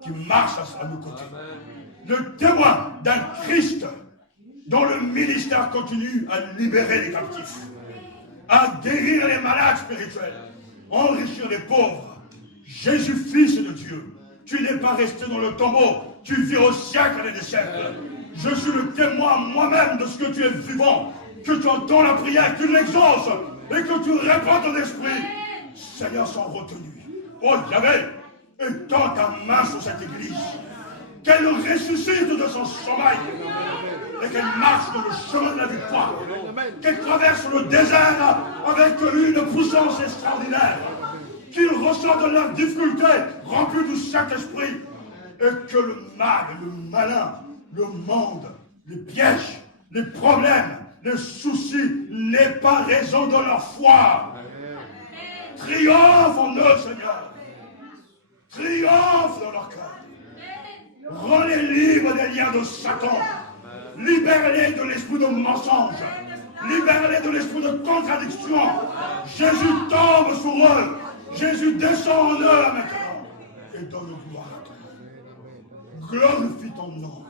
qui marche à nos côtés. Le témoin d'un Christ dont le ministère continue à libérer les captifs, à guérir les malades spirituels, enrichir les pauvres. Jésus, Fils de Dieu, tu n'es pas resté dans le tombeau, tu vis au siècle des siècles. Je suis le témoin moi-même de ce que tu es vivant, que tu entends la prière, que tu l'exauces et que tu répands ton esprit. Seigneur, sans retenue. Oh, Yahvé, étends ta main sur cette église, qu'elle ressuscite de son sommeil et qu'elle marche dans le chemin de la victoire, qu'elle traverse le désert avec une puissance extraordinaire, qu'ils ressortent de leurs difficultés remplis du Saint-Esprit et que le mal, le malin, le monde, les pièges, les problèmes, les soucis n'aient pas raison de leur foi. Triomphe en eux, Seigneur. Triomphe dans leur cœur. Rends-les libres des liens de Satan. Libère-les de l'esprit de mensonge. Libère-les de l'esprit de contradiction. Jésus tombe sur eux. Jésus descend en eux maintenant. Et donne gloire à toi. Glorifie ton nom.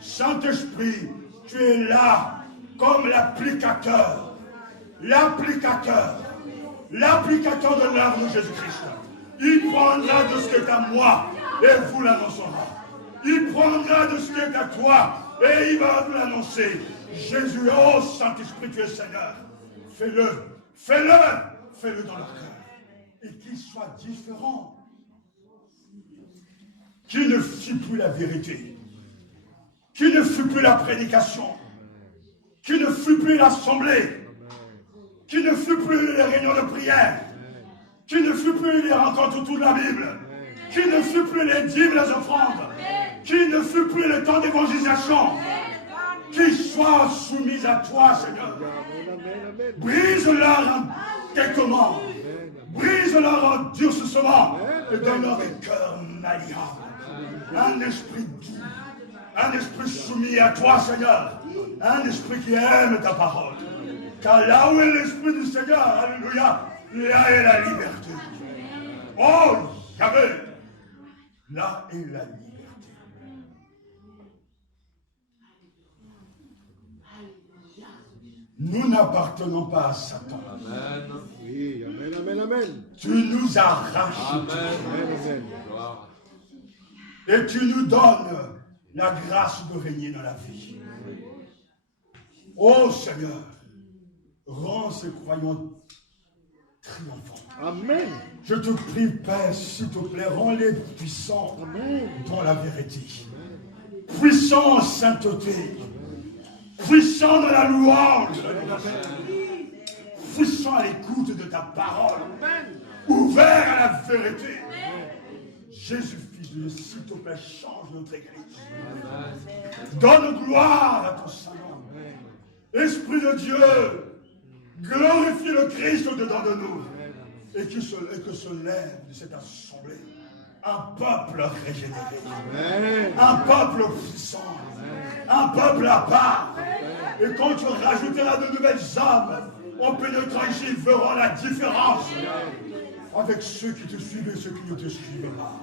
Saint-Esprit, tu es là comme l'applicateur. L'applicateur de l'œuvre de Jésus-Christ. Il prendra de ce qui est à moi et vous l'annoncera. Il prendra de ce qui est à toi et il va vous l'annoncer. Jésus, oh Saint-Esprit, tu es Seigneur. Fais-le dans leur cœur. Et qu'il soit différent. Qu'il ne fût plus la vérité. Qu'il ne fût plus la prédication. Qu'il ne fût plus l'assemblée. Qu'il ne fût plus les réunions de prière. Qu'il ne fût plus les rencontres autour de la Bible. Qu'il ne fût plus les dîmes, les offrandes. Qu'il ne fût plus le temps d'évangélisation. Qu'ils soient soumis à toi, Seigneur. Brise-leur tes commandes. Brise-leur endurcissement. Et donne-leur des cœurs malléables. Un esprit doux. Un esprit soumis à toi, Seigneur. Un esprit qui aime ta parole. Car là où est l'Esprit du Seigneur, alléluia, là est la liberté. Oh, Yahvé, là est la liberté. Nous n'appartenons pas à Satan. Amen. Oui, amen, amen, amen. Tu nous as rachetés. Amen, amen. Gloire. Et tu nous donnes la grâce de régner dans la vie. Oh Seigneur, rends ces croyants triomphants. Amen. Je te prie, Père, s'il te plaît, rends-les puissants dans la vérité. Puissants en sainteté. Puissants dans la louange. Puissants à l'écoute de ta parole. Ouverts à la vérité. Jésus, Fils de Dieu, s'il te plaît, change notre église. Donne gloire à ton Saint-Nom. Esprit de Dieu, glorifie le Christ dedans de nous. Et que se lève de cette assemblée un peuple régénéré. Amen. Un peuple puissant. Un peuple à part. Et quand tu rajouteras de nouvelles âmes, en pénétrant ici, ils verront la différence avec ceux qui te suivent et ceux qui ne te suivent pas.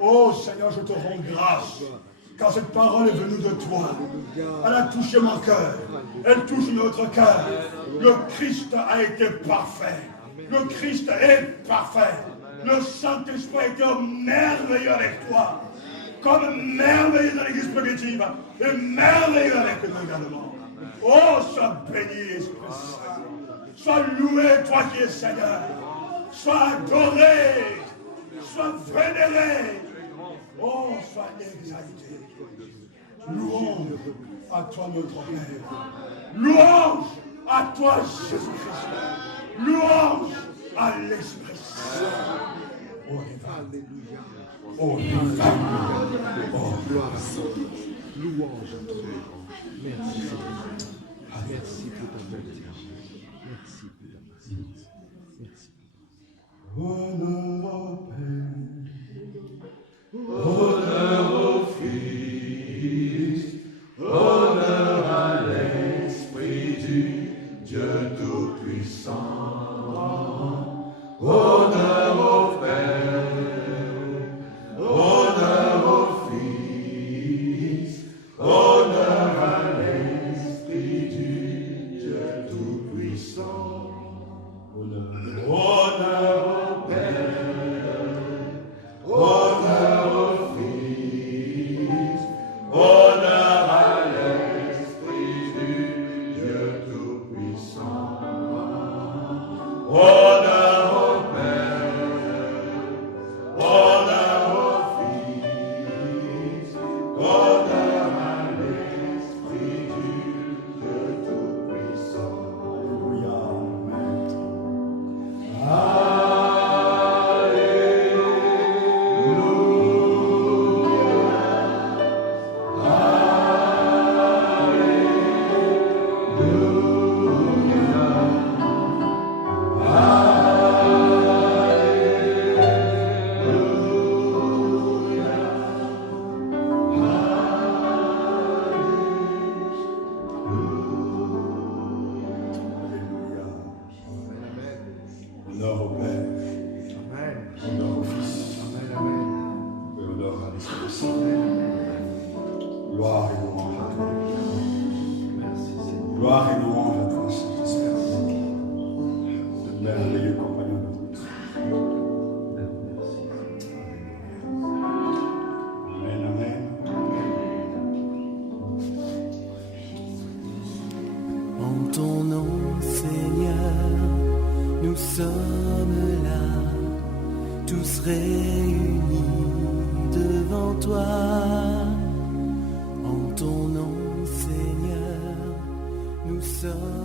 Oh Seigneur, je te rends grâce car cette parole est venue de toi. Elle a touché mon cœur. Elle touche notre cœur. Le Christ a été parfait. Le Christ est parfait. Le Saint-Esprit a été merveilleux avec toi. Comme merveilleux dans l'église primitive. Et merveilleux avec nous également. Oh, sois béni, Esprit Saint. Sois loué, toi qui es Seigneur. Sois adoré. Sois vénéré. Oh, sois exalté. Louange à toi, notre Père. Louange à toi, Jésus-Christ. Louange à l'Esprit Saint. Oh, Alléluia. oh, Oh, gloire à toi. Louange à toi. Merci Seigneur. Merci pour ta bonté. Merci pour ta patience. Merci. honneur au Père. Honneur au Fils, honneur à l'Esprit du Dieu Tout-Puissant. Honneur au Père, honneur au Fils, honneur à l'Esprit du Dieu Tout-Puissant. Honneur au Père, honneur au Fils, honneur à l'Esprit du Dieu Tout-Puissant. Honneur au Père, honneur au Fils, honneur à l'Esprit du Dieu Tout-Puissant. Honneur au Père, Amen. honneur au Fils, Amen. Amen. et honneur à l'Esprit Saint. Gloire et louange à toi. Merci Seigneur. Gloire et louange à toi, Saint-Esprit. Le merveilleux compagnon de route. Amen, amen. En ton nom, Seigneur, nous sommes là, tous réunis devant toi. En ton nom, Seigneur, nous sommes